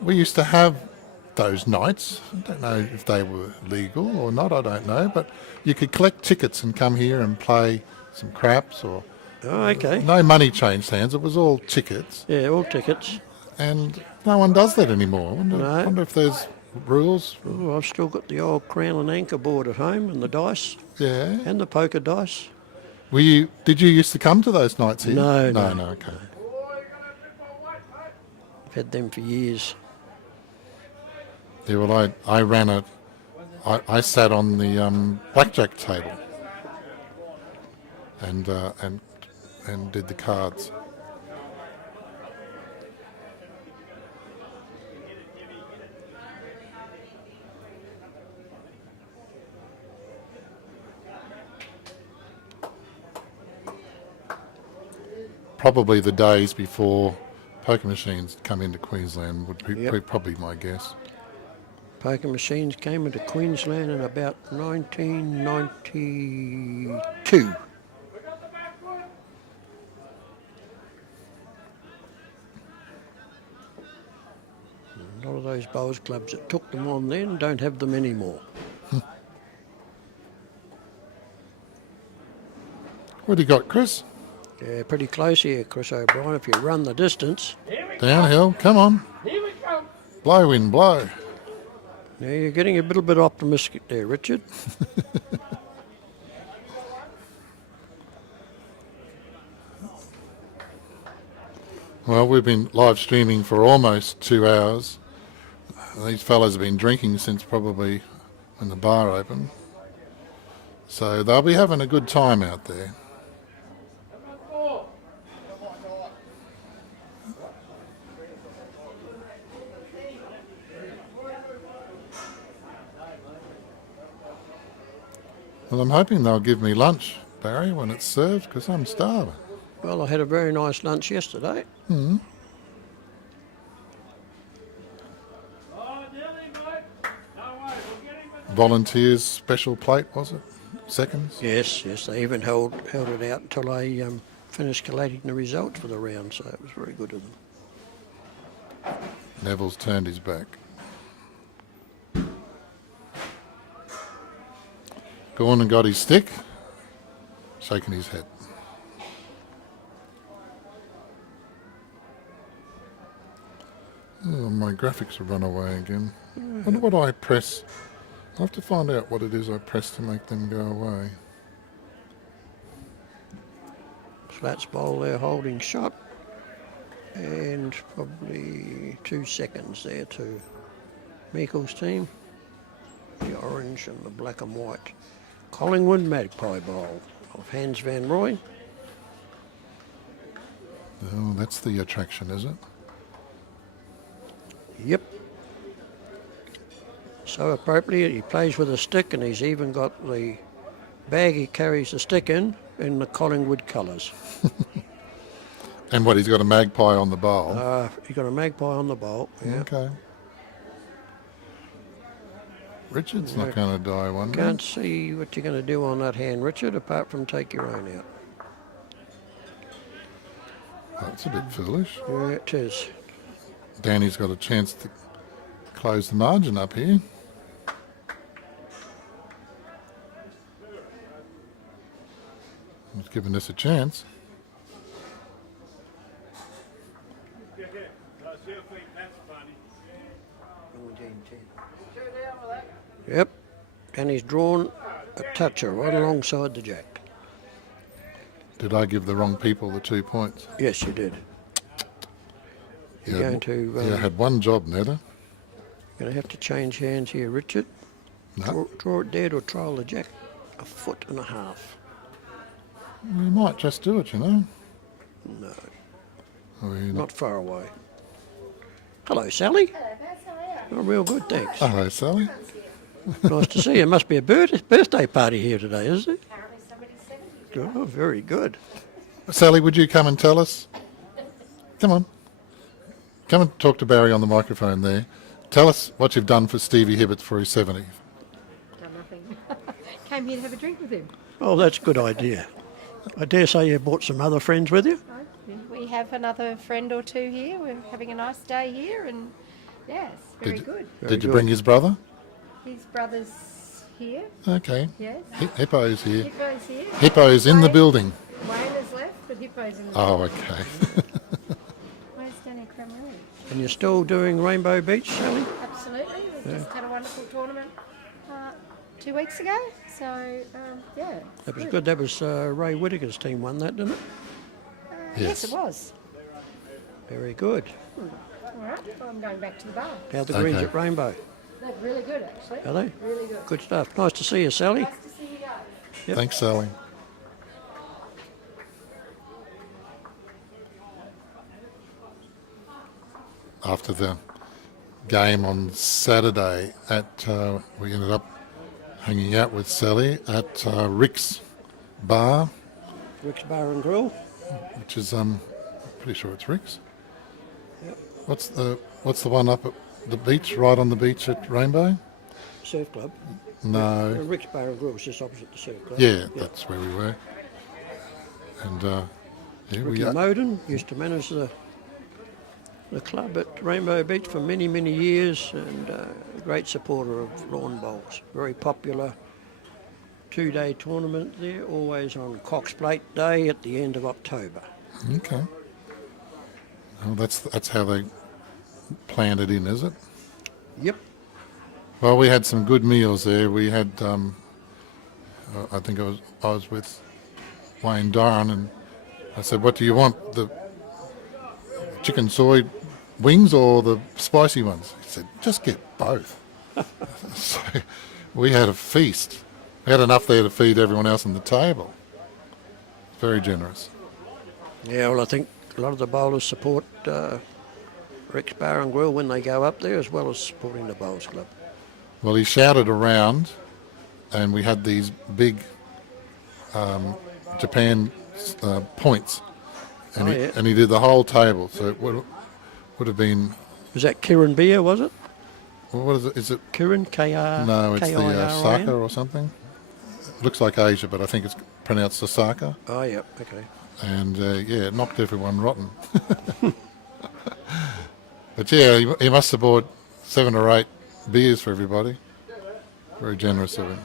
we used to have those nights. I don't know if they were legal or not, I don't know, but you could collect tickets and come here and play some craps or... Oh, okay. No money changed hands, it was all tickets. Yeah, all tickets. And no one does that anymore. I No. wonder if there's rules. Oh, I've still got the old crown and anchor board at home and the dice Yeah. and the poker dice. Did you used to come to those nights here? No. No, okay. I've had them for years. Yeah, well, I ran it. I sat on the blackjack table and did the cards. Probably the days before poker machines come into Queensland would be Yep. probably my guess. Poker machines came into Queensland in about 1992. A lot of those bowls clubs that took them on then don't have them anymore. What do you got, Chris? Yeah, pretty close here, Chris O'Brien, if you run the distance. Downhill, come on. Here we go. Blow in, blow. Yeah, you're getting a little bit optimistic there, Richard. Well, we've been live streaming for almost 2 hours. These fellas have been drinking since probably when the bar opened. So they'll be having a good time out there. Well, I'm hoping they'll give me lunch, Barry, when it's served, because I'm starving. Well, I had a very nice lunch yesterday. Oh, nearly, mate. No worries, we'll get him at the Volunteers special plate, was it? Seconds? Yes, they even held it out until I finished collating the results for the round, so it was very good of them. Neville's turned his back. Gone and got his stick, shaking his head. Oh, my graphics have run away again. I wonder what I press. I'll have to find out what it is I press to make them go away. Flats bowl there holding shot, and probably 2 seconds there to Meikle's team. The orange and the black and white. Collingwood Magpie Bowl of Hans Van Roy. Oh, that's the attraction, is it? Yep. So appropriate, he plays with a stick, and he's even got the bag he carries the stick in the Collingwood colours. And what, he's got a magpie on the bowl? He's got a magpie on the bowl. Yeah. Okay. Richard's not going to die one day. Can't see what you're going to do on that hand, Richard, apart from take your own out. That's a bit foolish. Yeah, it is. Danny's got a chance to close the margin up here. He's given us a chance. Yep. And he's drawn a toucher right alongside the jack. Did I give the wrong people the 2 points? Yes, you did. You're going to Yeah, I had one job, Netta. going to have to change hands here, Richard. No, Draw it dead or trail the jack 1.5 feet. we might just do it, you know. No, Are we not far away. Hello, Sally. Hello, Baz, how are you? Oh, real good, thanks. Hello, Sally. Nice to see you. Must be a birthday party here today, is it? Apparently somebody's 70. Oh, very good. Sally, would you come and tell us? Come on. Come and talk to Barry on the microphone there. Tell us what you've done for Stevie Hibbert for his 70th. Done nothing. Came here to have a drink with him. Oh, that's a good idea. I dare say you brought some other friends with you. We have another friend or two here. We're having a nice day here, and yes, very good. Did you good. bring his brother? His brother's here. Okay. Yes. Hippo's here. Hippo's here. Hippo's in the building. Wayne has left, but Hippo's in the Oh, okay. Where's Danny Crameri? And you're still doing Rainbow Beach, Sally? Absolutely. We just had a wonderful tournament 2 weeks ago. So, yeah. That was good. That was Ray Whittaker's team won that, didn't it? Yes, Yes. it was. Very good. All right. Well, I'm going back to the bar. How are the greens Okay. at Rainbow? They're really good, actually. Are they? Really good. Good stuff. Nice to see you, Sally. Nice to see you guys. Yep. Thanks, Sally. After the game on Saturday, we ended up hanging out with Sally at Rick's Bar, Rick's Bar and Grill. which is pretty sure it's Rick's. What's the one up at the beach, right on the beach at Rainbow? Surf Club. No. Rick's Bar and Grill is just opposite the Surf Club. Yeah, that's where we were. And yeah, Ricky Moden used to manage the club at Rainbow Beach for many, many years, and a great supporter of lawn bowls. Very popular 2-day tournament there, always on Cox Plate Day at the end of October. Okay. Well, that's how they planned it in, is it? Yep. Well, we had some good meals there. We had, I think I was with Wayne Doran, and I said, "What do you want? The chicken soy wings or the spicy ones?" He said, "Just get both." So we had a feast. We had enough there to feed everyone else on the table. Very generous. Yeah, well, I think a lot of the bowlers support Rex Bar and Grill when they go up there, as well as supporting the Bowls Club. Well, he shouted around, and we had these big Japan points, and, and he did the whole table. So it would have been. Was that Kirin beer, was it? What is it? Is it Kirin, K-R? No, it's the K-I-R-I-N? Osaka or something. It looks like Asia, but I think it's pronounced Osaka. Oh, yeah, okay. And yeah, it knocked everyone rotten. But yeah, he must have bought 7 or 8 beers for everybody. Very generous of him.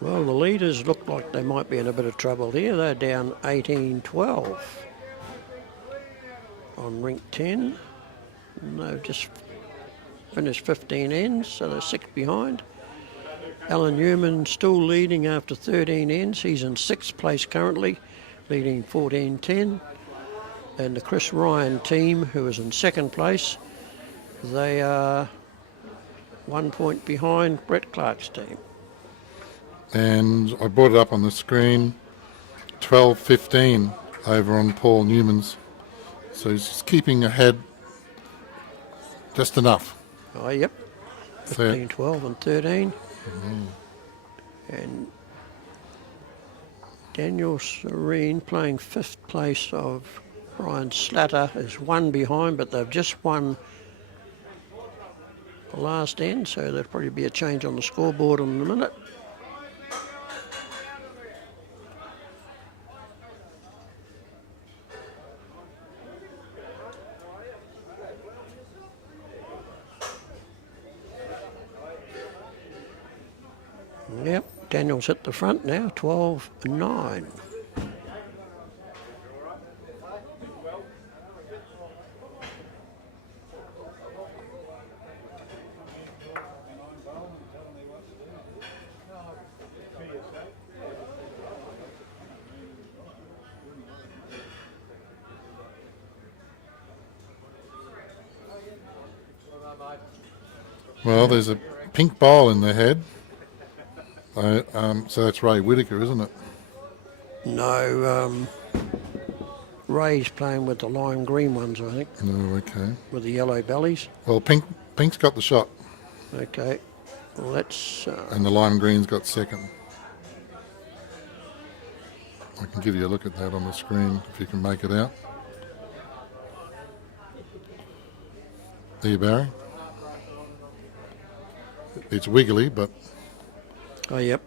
Well, the leaders look like they might be in a bit of trouble here. They're down 18-12 on rink 10. And they've just finished 15 ends, so they're 6 behind. Alan Newman still leading after 13 ends. He's in 6th place currently, leading 14-10. And the Chris Ryan team, who is in 2nd place, they are 1 point behind Brett Clark's team. And I brought it up on the screen, 12-15 over on Paul Newman's. So he's just keeping ahead just enough. Oh, yep. 15, 12 and 13. And Daniel Serene playing 5th place of Brian Slatter is 1 behind, but they've just won the last end, so there'll probably be a change on the scoreboard in a minute. Yep, Daniel's at the front now, 12-9. Well, there's a pink bowl in their head. So that's Ray Whitaker, isn't it? No, Ray's playing with the lime green ones, I think. No, okay. With the yellow bellies. Well, Pink's got the shot. Okay, well, let's... and the lime green's got 2nd. I can give you a look at that on the screen if you can make it out. There, Barry. It's wiggly, but... Oh, yep.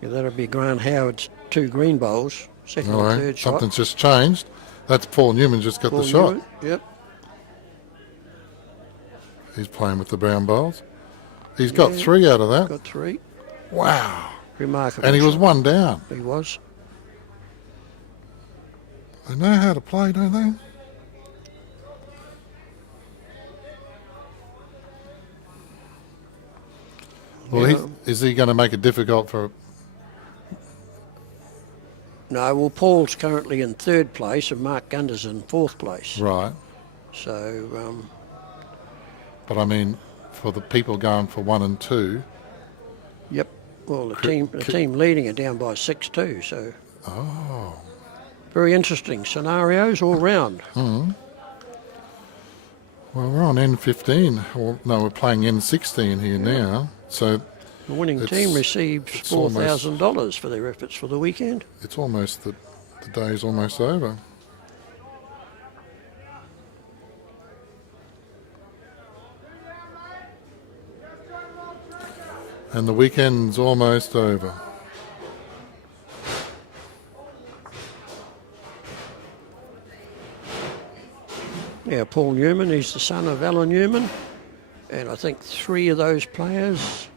Yeah, that'll be Grant Howard's 2 green bowls, 2nd and 3rd shot. Something's just changed. That's Paul Newman just got Paul the shot. Newman, yep. He's playing with the brown bowls. He's got 3 out of that. Got 3. Wow. Remarkable. And he was shot. 1 down. He was. They know how to play, don't they? Well, is he going to make it difficult for... No, well, Paul's currently in 3rd place and Mark Gunder's in 4th place. Right. So... but I mean, for the people going for 1 and 2... Yep. Well, the team leading are down by 6 too, so... Oh. Very interesting scenarios all round. Mm. Well, we're on N15. Or, no, we're playing N16 here now. So the winning team receives $4,000 for their efforts for the weekend. It's almost the day's almost over. And the weekend's almost over. Yeah, Paul Newman, he's the son of Alan Newman. And I think 3 of those players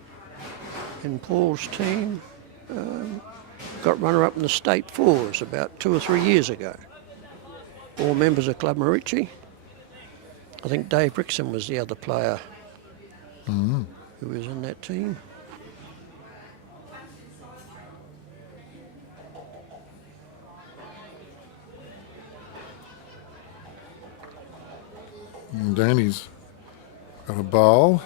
in Paul's team got runner-up in the state fours about 2 or 3 years ago. All members of Club Marici. I think Dave Rickson was the other player who was in that team. And Danny's got a bowl.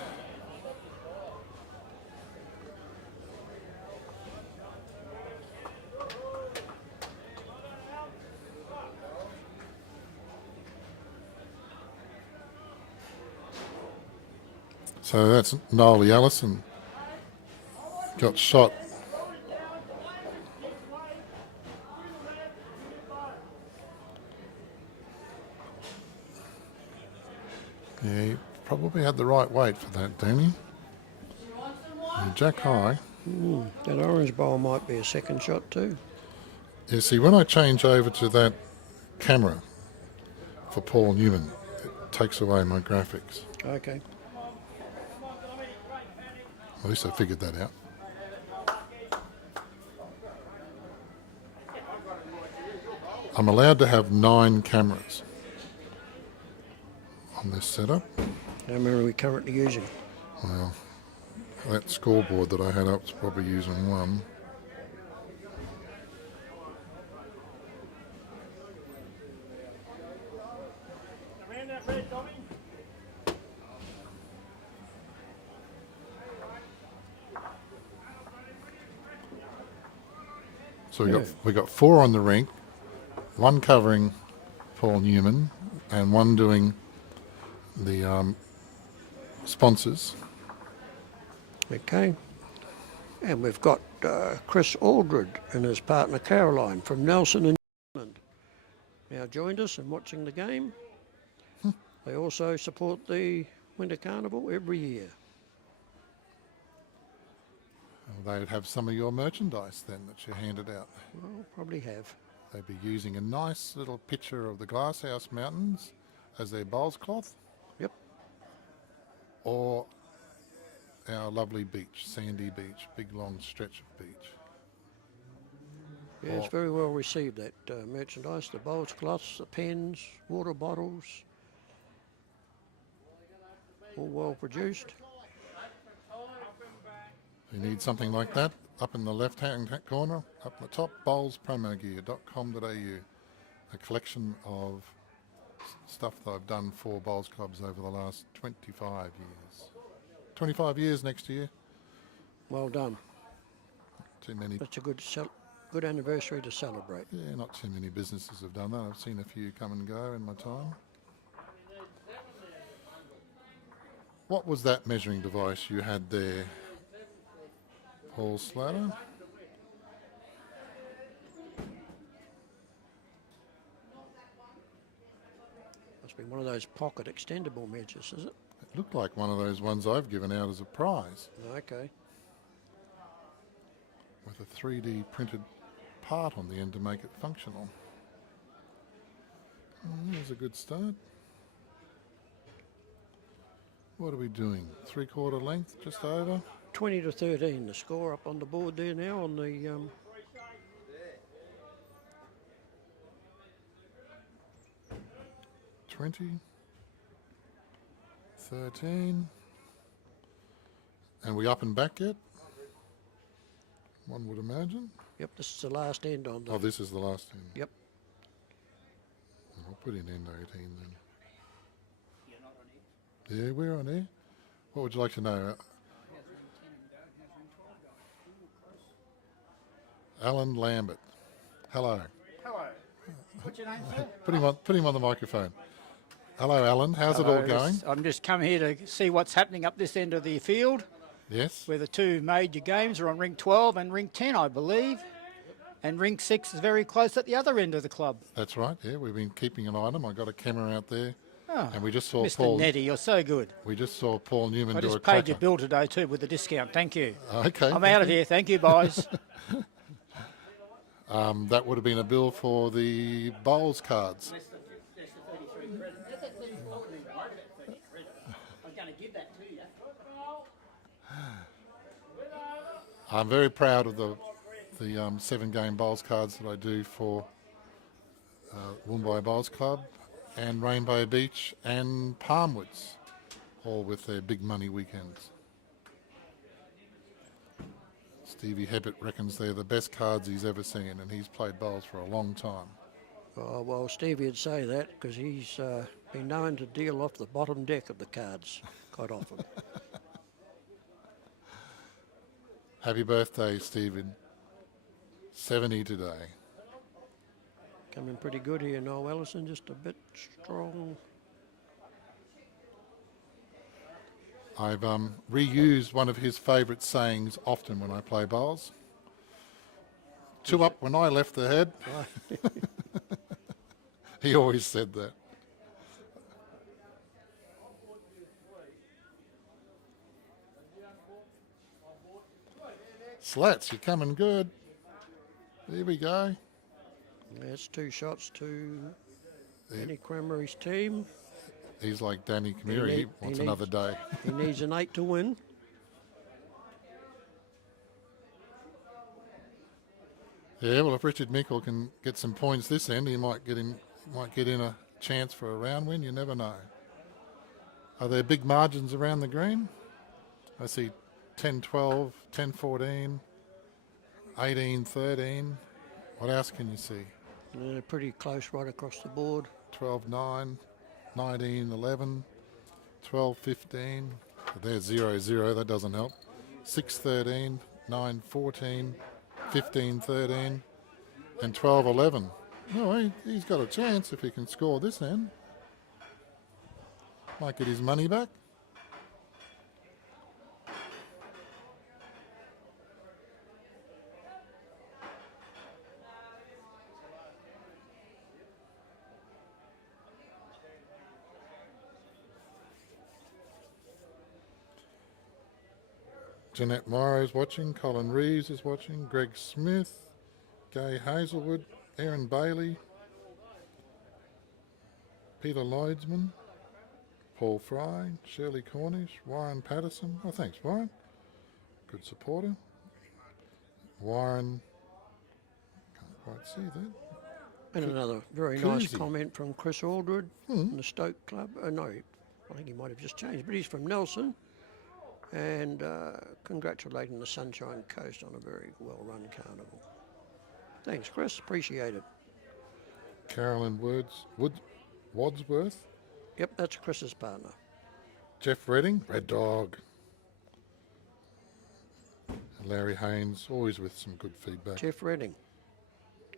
So that's Nolly Allison. Got shot. Yeah, he probably had the right weight for that, Danny. And Jack high. That orange bowl might be a second shot too. Yeah, see, when I change over to that camera for Paul Newman, it takes away my graphics. Okay. At least I figured that out. I'm allowed to have 9 cameras on this setup. How many are we currently using? Well, that scoreboard that I had up is probably using 1. So we got 4 on the rink, 1 covering Paul Newman, and 1 doing the sponsors. Okay. And we've got Chris Aldred and his partner Caroline from Nelson and New Zealand now joined us and watching the game. They also support the Winter Carnival every year. Well, they'd have some of your merchandise then that you handed out. Well, probably have. They'd be using a nice little picture of the Glasshouse Mountains as their bowls cloth. Yep. Or our lovely beach, sandy beach, big long stretch of beach. Yeah, it's very well received, that merchandise, the bowls, cloths, the pens, water bottles, all well produced. You need something like that, up in the left-hand corner, up the top, bowlspromogear.com.au. A collection of stuff that I've done for bowls clubs over the last 25 years. 25 years next year. Well done. Too many. That's a good anniversary to celebrate. Yeah, not too many businesses have done that. I've seen a few come and go in my time. What was that measuring device you had there, Paul Slater? Must be one of those pocket extendable measures, is it? It looked like one of those ones I've given out as a prize. Okay. With a 3D printed part on the end to make it functional. There's a good start. What are we doing? 3/4 length, just over? 20 to 13, the score up on the board there now on the 20, 13. And we up and back yet? One would imagine. Yep, this is the last end on the... Oh, this is the last end. Yep. I'll put in end 18 then. Yeah, we're on air. What would you like to know? Alan Lambert. Hello. Hello. What's your name, sir? Put him on the microphone. Hello, Alan. How's it all going? I'm just come here to see what's happening up this end of the field, Yes. where the 2 major games are on ring 12 and ring 10, I believe. And ring 6 is very close at the other end of the club. That's right. Yeah, we've been keeping an eye on him. I got a camera out there, Oh, and we just saw Mr. Paul. Nettie, you're so good. We just saw Paul Newman I do a just paid cracker. your bill today too with the discount. Thank you. Okay. I'm out of here. Thank you, boys. That would have been a bill for the bowls cards. I'm very proud of the 7-game bowls cards that I do for Woombye Bowls Club and Rainbow Beach and Palmwoods, all with their big money weekends. Stevie Hebbett reckons they're the best cards he's ever seen, and he's played bowls for a long time. Oh, well, Stevie would say that because he's been known to deal off the bottom deck of the cards quite often. Happy birthday, Stephen. 70 today. Coming pretty good here, Noel Ellison, just a bit strong. I've reused one of his favourite sayings often when I play bowls. 2 up when I left the head. He always said that. Slats, you're coming good. There we go. That's 2 shots to Danny Cranberry's team. He's like Danny Camiri. He wants another day. He needs an 8 to win. Yeah, well, if Richard Mickle can get some points this end, he might get in a chance for a round win. You never know. Are there big margins around the green? I see 10-12, 10-14, 18-13. What else can you see? They're pretty close right across the board. 12-9, 19-11, 12-15. There's 0-0. That doesn't help. 6-13, 9-14, 15-13, and 12-11. Oh, he's got a chance if he can score this end. Might get his money back. Jeanette Morrow's watching, Colin Reeves is watching, Greg Smith, Gay Hazelwood, Aaron Bailey, Peter Lloydsman, Paul Fry, Shirley Cornish, Warren Patterson. Oh, thanks, Warren. Good supporter. Warren, can't quite see that. And another very nice comment from Chris Aldred from the Stoke Club. No, I think he might have just changed, but he's from Nelson. And congratulating the Sunshine Coast on a very well-run carnival. Thanks, Chris. Appreciate it. Carolyn Wadsworth. Yep, that's Chris's partner. Jeff Redding, Red Dog. And Larry Haynes, always with some good feedback. Jeff Redding.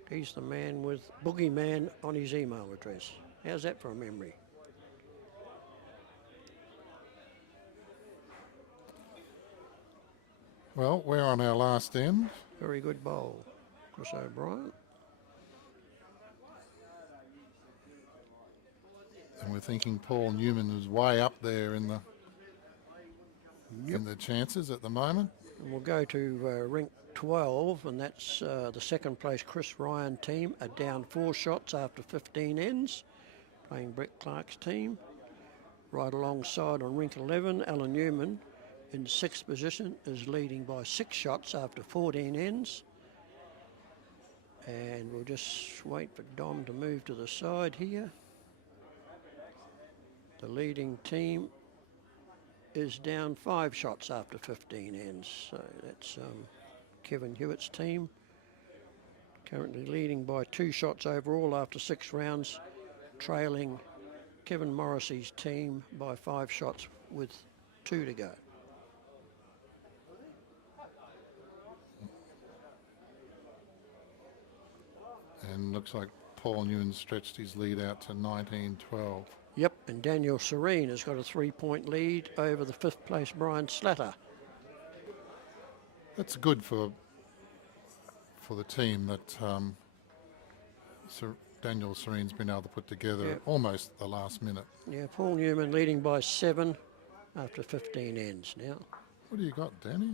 He's the man with Boogeyman on his email address. How's that for a memory? Well, we're on our last end. Very good bowl, Chris O'Brien. And we're thinking Paul Newman is way up there in the chances at the moment. And we'll go to rink 12, and that's the second place Chris Ryan team are down 4 shots after 15 ends, playing Brett Clark's team. Right alongside on rink 11, Alan Newman in 6th position is leading by 6 shots after 14 ends. And we'll just wait for Dom to move to the side here. The leading team is down 5 shots after 15 ends. So that's Kevin Hewitt's team. Currently leading by 2 shots overall after 6 rounds, trailing Kevin Morrissey's team by 5 shots with 2 to go. And looks like Paul Newman stretched his lead out to 19-12. Yep, and Daniel Serene has got a 3-point lead over the 5th place Brian Slatter. That's good for the team that Daniel Serene's been able to put together almost the last minute. Yeah, Paul Newman leading by 7 after 15 ends now. What do you got, Danny?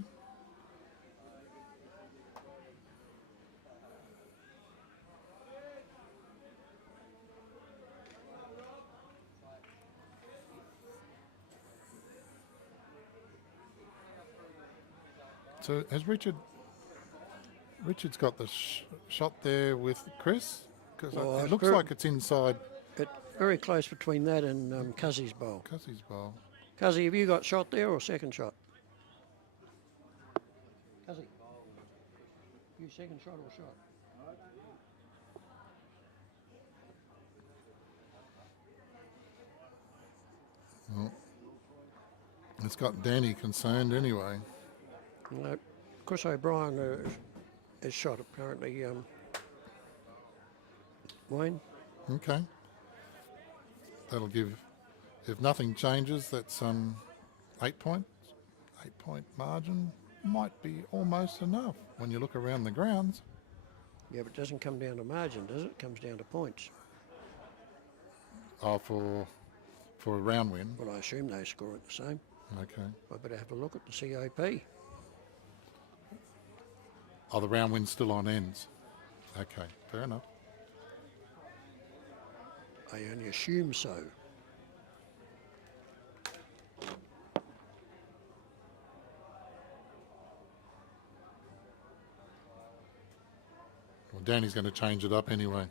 So has Richard's got the shot there with Chris? Because Well, it looks like it's inside It very close between that and Cuzzy's bowl. Cussie's bowl. Cuzzy, have you got shot there or second shot? Cuzzy, you second shot or shot? It's got Danny concerned anyway. No, Chris O'Brien is shot apparently. Wayne. Okay. That'll give, if nothing changes, that's 8 points. 8-point margin might be almost enough when you look around the grounds. Yeah, but it doesn't come down to margin, does it? It comes down to points. Oh, for a round win. Well, I assume they score it the same. Okay. I better have a look at the COP. Oh, the round win's still on ends. Okay, fair enough. I only assume so. Well, Danny's going to change it up anyway.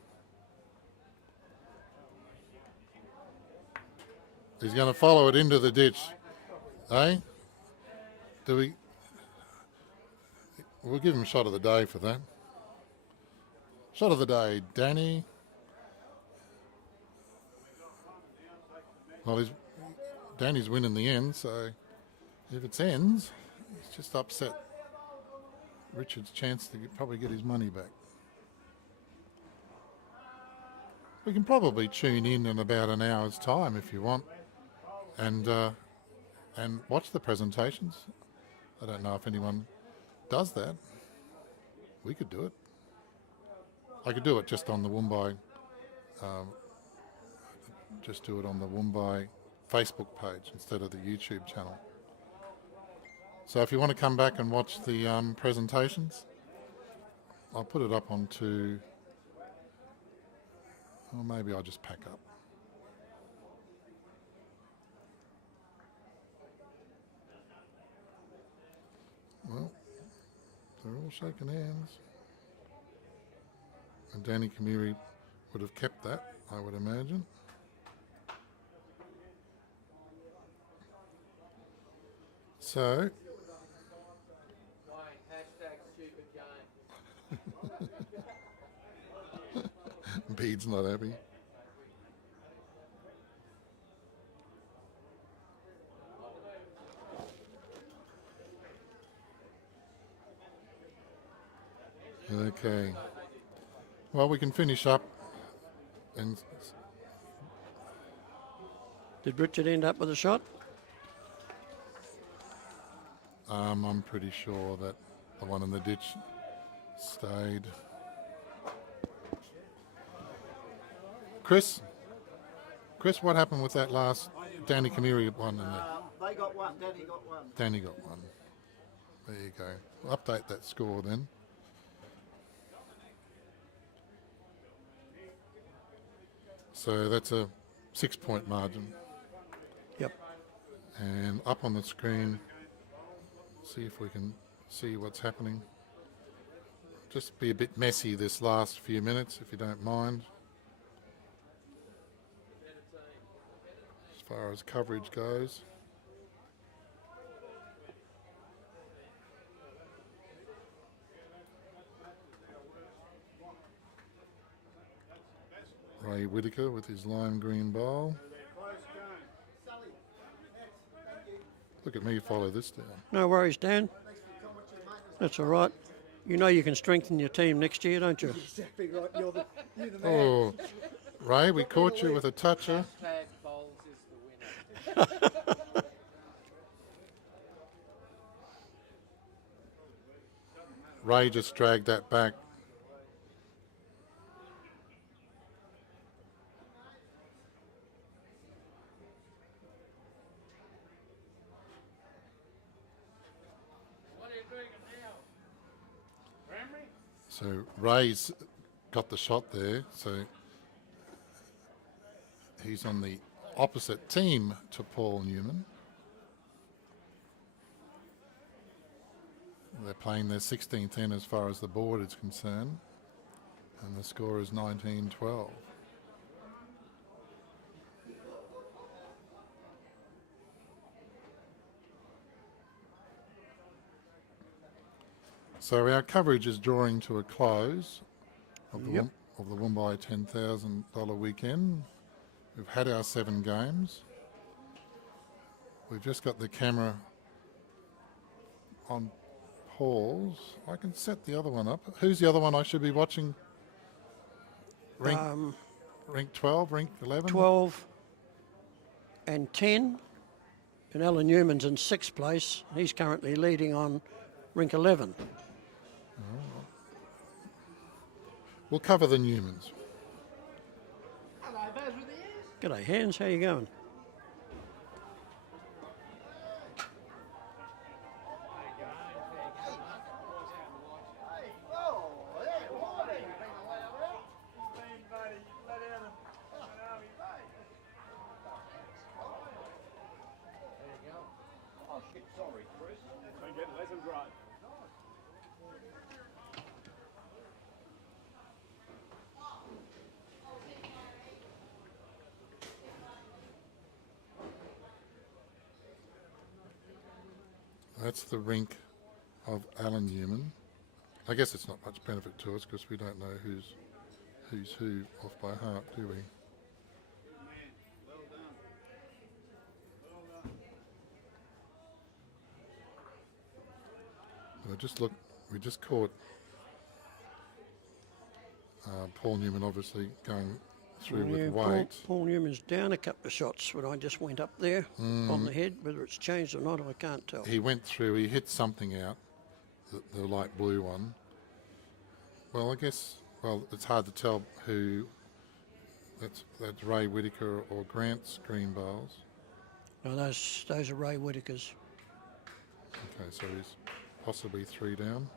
He's going to follow it into the ditch. Eh? We'll give him a shot of the day for that. Shot of the day, Danny. Well, Danny's winning the end, so if it's ends, it's just upset Richard's chance to probably get his money back. We can probably tune in about an hour's time if you want, and watch the presentations. I don't know if anyone does that. We could do it. I could do it just on the Woombye. Just do it on the Woombye Facebook page instead of the YouTube channel. So if you want to come back and watch the presentations, I'll put it up onto, or maybe I'll just pack up. Well, they're all shaking hands. And Danny Kamiri would have kept that, I would imagine. So, Bede's not happy. Okay. Well, we can finish up and Did Richard end up with a shot? I'm pretty sure that the one in the ditch stayed. Chris, what happened with that last Danny Kamiri one? They got one, Danny got one. Danny got one. There you go. We'll update that score then. So that's a 6-point margin. Yep. And up on the screen, see if we can see what's happening. Just be a bit messy this last few minutes, if you don't mind. As far as coverage goes. Ray Whitaker with his lime green bowl. Look at me follow this down. No worries, Dan. That's all right. You know you can strengthen your team next year, don't you? Exactly right, you're the man. Oh, Ray, we caught you with a toucher. Ray just dragged that back. So Ray's got the shot there, so he's on the opposite team to Paul Newman. They're playing their 16th in as far as the board is concerned, and the score is 19-12. So our coverage is drawing to a close of the, of the Woombye $10,000 weekend. We've had our 7 games. We've just got the camera on pause. I can set the other one up. Who's the other one I should be watching? Rink 12, rink 11? 12 and 10. And Alan Newman's in 6th place. He's currently leading on rink 11. We'll cover the Newmans. G'day, Hans. How you going? That's the rink of Alan Newman. I guess it's not much benefit to us because we don't know who's who off by heart, do we? But we just caught Paul Newman obviously going through with weight. Paul Newman's down a couple of shots when I just went up there on the head. Whether it's changed or not, I can't tell. He went through, he hit something out, the light blue one. Well, I guess, it's hard to tell who, that's Ray Whitaker or Grant's green bowls. No, those are Ray Whitaker's. Okay, so he's possibly 3 down.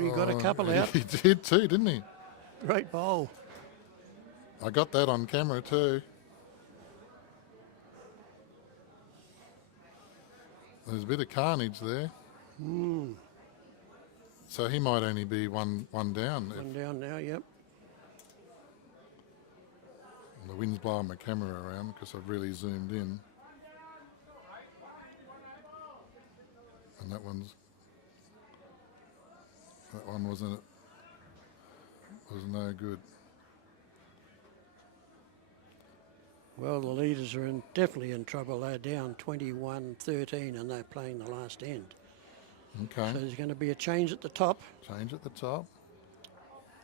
He got a couple out. He did too, didn't he? Great bowl. I got that on camera too. There's a bit of carnage there. So he might only be one down. One down now, yep. The wind's blowing my camera around because I've really zoomed in. And that one was no good. Well, the leaders are definitely in trouble. They're down 21-13 and they're playing the last end. Okay. So there's going to be a change at the top. Change at the top.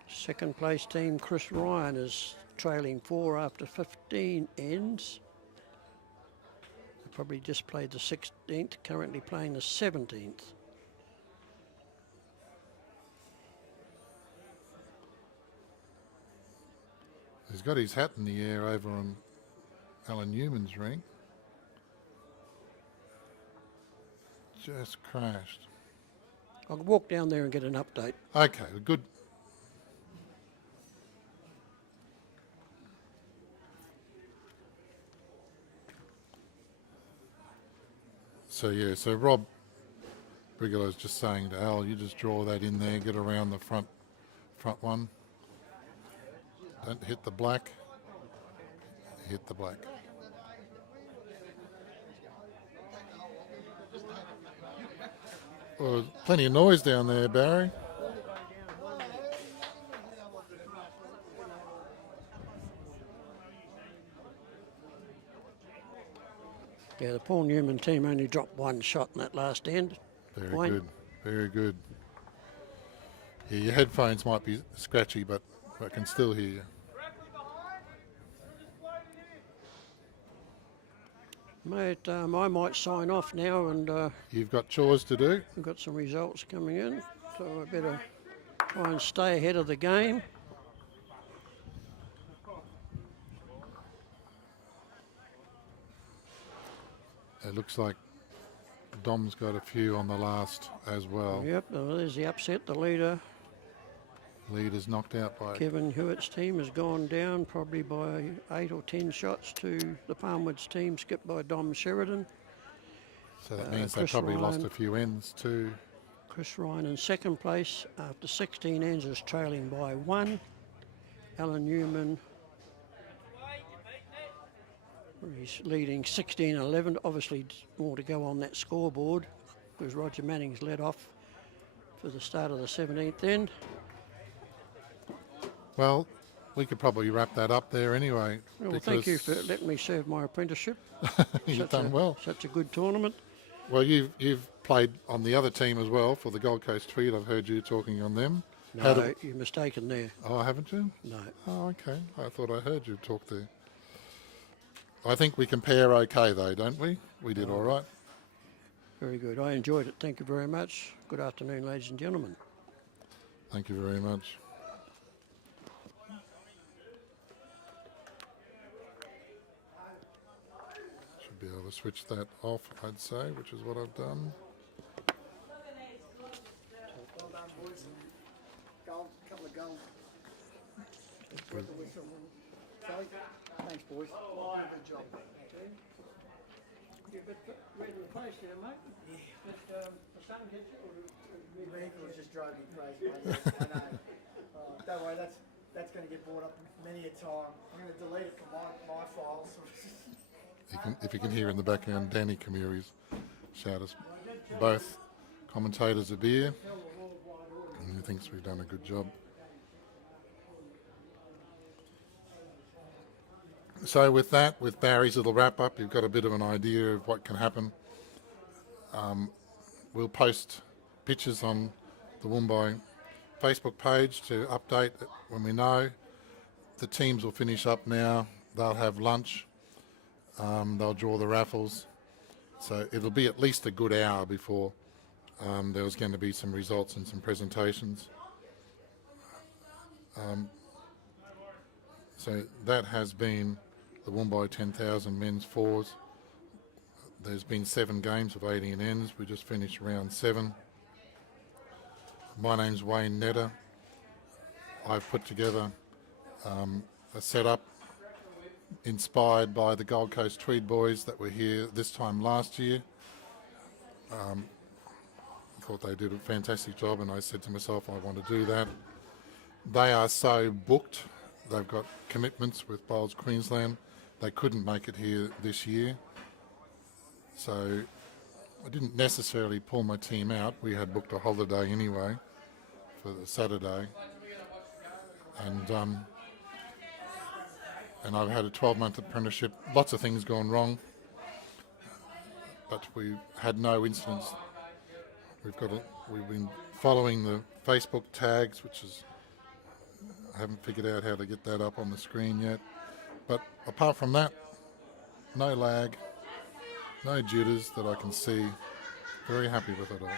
Second place team, Chris Ryan, is trailing 4 after 15 ends. They probably just played the 16th, currently playing the 17th. He's got his hat in the air over on Alan Newman's ring. Just crashed. I'll walk down there and get an update. Okay, good. So Rob Brigalo's just saying to Al, you just draw that in there, get around the front one. Don't hit the black. Hit the black. Well, plenty of noise down there, Barry. Yeah, the Paul Newman team only dropped 1 shot in that last end. Very good, very good. Yeah, your headphones might be scratchy, but I can still hear you. Mate, I might sign off now, and You've got chores to do. we've got some results coming in, so I better try and stay ahead of the game. It looks like Dom's got a few on the last as well. Yep, there's the upset. The leader Lead is knocked out by Kevin Hewitt's team has gone down probably by 8 or 10 shots to the Palmwoods team, skipped by Dom Sheridan. so that means they Chris probably lost Ryan. a few ends too. Chris Ryan in second place after 16 ends is trailing by 1. Alan Newman, he's leading 16-11. Obviously more to go on that scoreboard because Roger Manning's led off for the start of the 17th end. Well, we could probably wrap that up there anyway. Well, thank you for letting me serve my apprenticeship. You've done well. Such a good tournament. Well, you've played on the other team as well for the Gold Coast Tweed. I've heard you talking on them. No, you're mistaken there. Oh, haven't you? No. Oh, okay. I thought I heard you talk there. I think we compare okay though, don't we? We did all right. Very good. I enjoyed it. Thank you very much. Good afternoon, ladies and gentlemen. Thank you very much. Should be able to switch that off, I'd say, which is what I've done. Well done, boys. Gold, couple of gold. Worth the whistle. Sally, thanks, boys. Good job. You're a bit red in the face there, mate. Did the sun hit you? The vehicles just drove me crazy, mate. I know. Don't worry, that's going to get brought up many a time. I'm going to delete it from my files. If you can hear in the background, Danny Kamuri's shout us both commentators a beer, and he thinks we've done a good job. So with that, with Barry's little wrap up, you've got a bit of an idea of what can happen. We'll post pictures on the Woombye Facebook page to update it when we know. The teams will finish up now. They'll have lunch. They'll draw the raffles. So it'll be at least a good hour before there was going to be some results and some presentations. So that has been the Woombye 10,000 men's fours. There's been 7 games of 18 ends. We just finished round 7. My name's Wayne Netter. I've put together a setup inspired by the Gold Coast Tweed boys that were here this time last year. I thought they did a fantastic job, and I said to myself, I want to do that. They are so booked. They've got commitments with Bowls Queensland. They couldn't make it here this year. So I didn't necessarily pull my team out. We had booked a holiday anyway for the Saturday. And I've had a 12-month apprenticeship. Lots of things gone wrong, but we had no incidents. We've been following the Facebook tags, which is, I haven't figured out how to get that up on the screen yet. But apart from that, no lag, no jitters that I can see. Very happy with it all.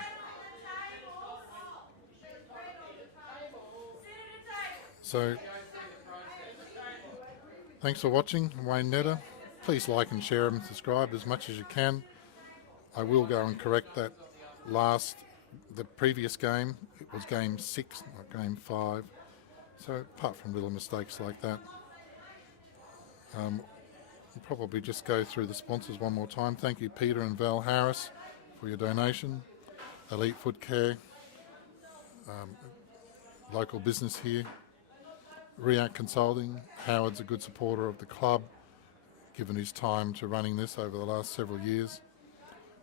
So, thanks for watching. I'm Wayne Netter. Please like and share and subscribe as much as you can. I will go and correct that the previous game. It was game 6, not game 5. So apart from little mistakes like that, we'll probably just go through the sponsors one more time. Thank you, Peter and Val Harris, for your donation. Elite Foot Care, local business here. React Consulting. Howard's a good supporter of the club, given his time to running this over the last several years.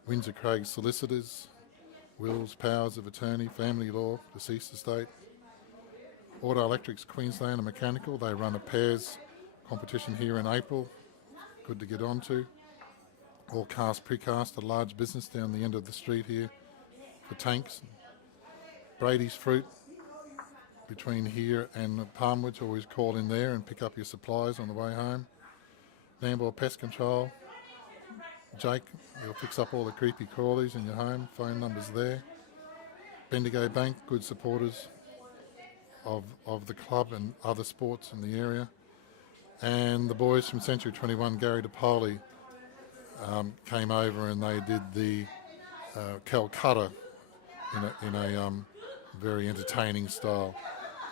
Windsor Craig Solicitors, wills, powers of attorney, family law, deceased estate. Auto Electrics Queensland and Mechanical, they run a pairs competition here in April. Good to get on to. All Cast Precast, a large business down the end of the street here for tanks. Brady's Fruit, between here and Palmwoods, always call in there and pick up your supplies on the way home. Nambour Pest Control, Jake, he'll fix up all the creepy crawlies in your home, phone number's there. Bendigo Bank, good supporters of the club and other sports in the area. And the boys from Century 21, Gary DePoli, came over and they did the Calcutta in a very entertaining style.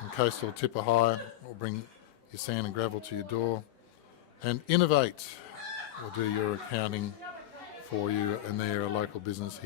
and Coastal Tipper Hire will bring your sand and gravel to your door. And Innovate will do your accounting for you, and they're a local business here.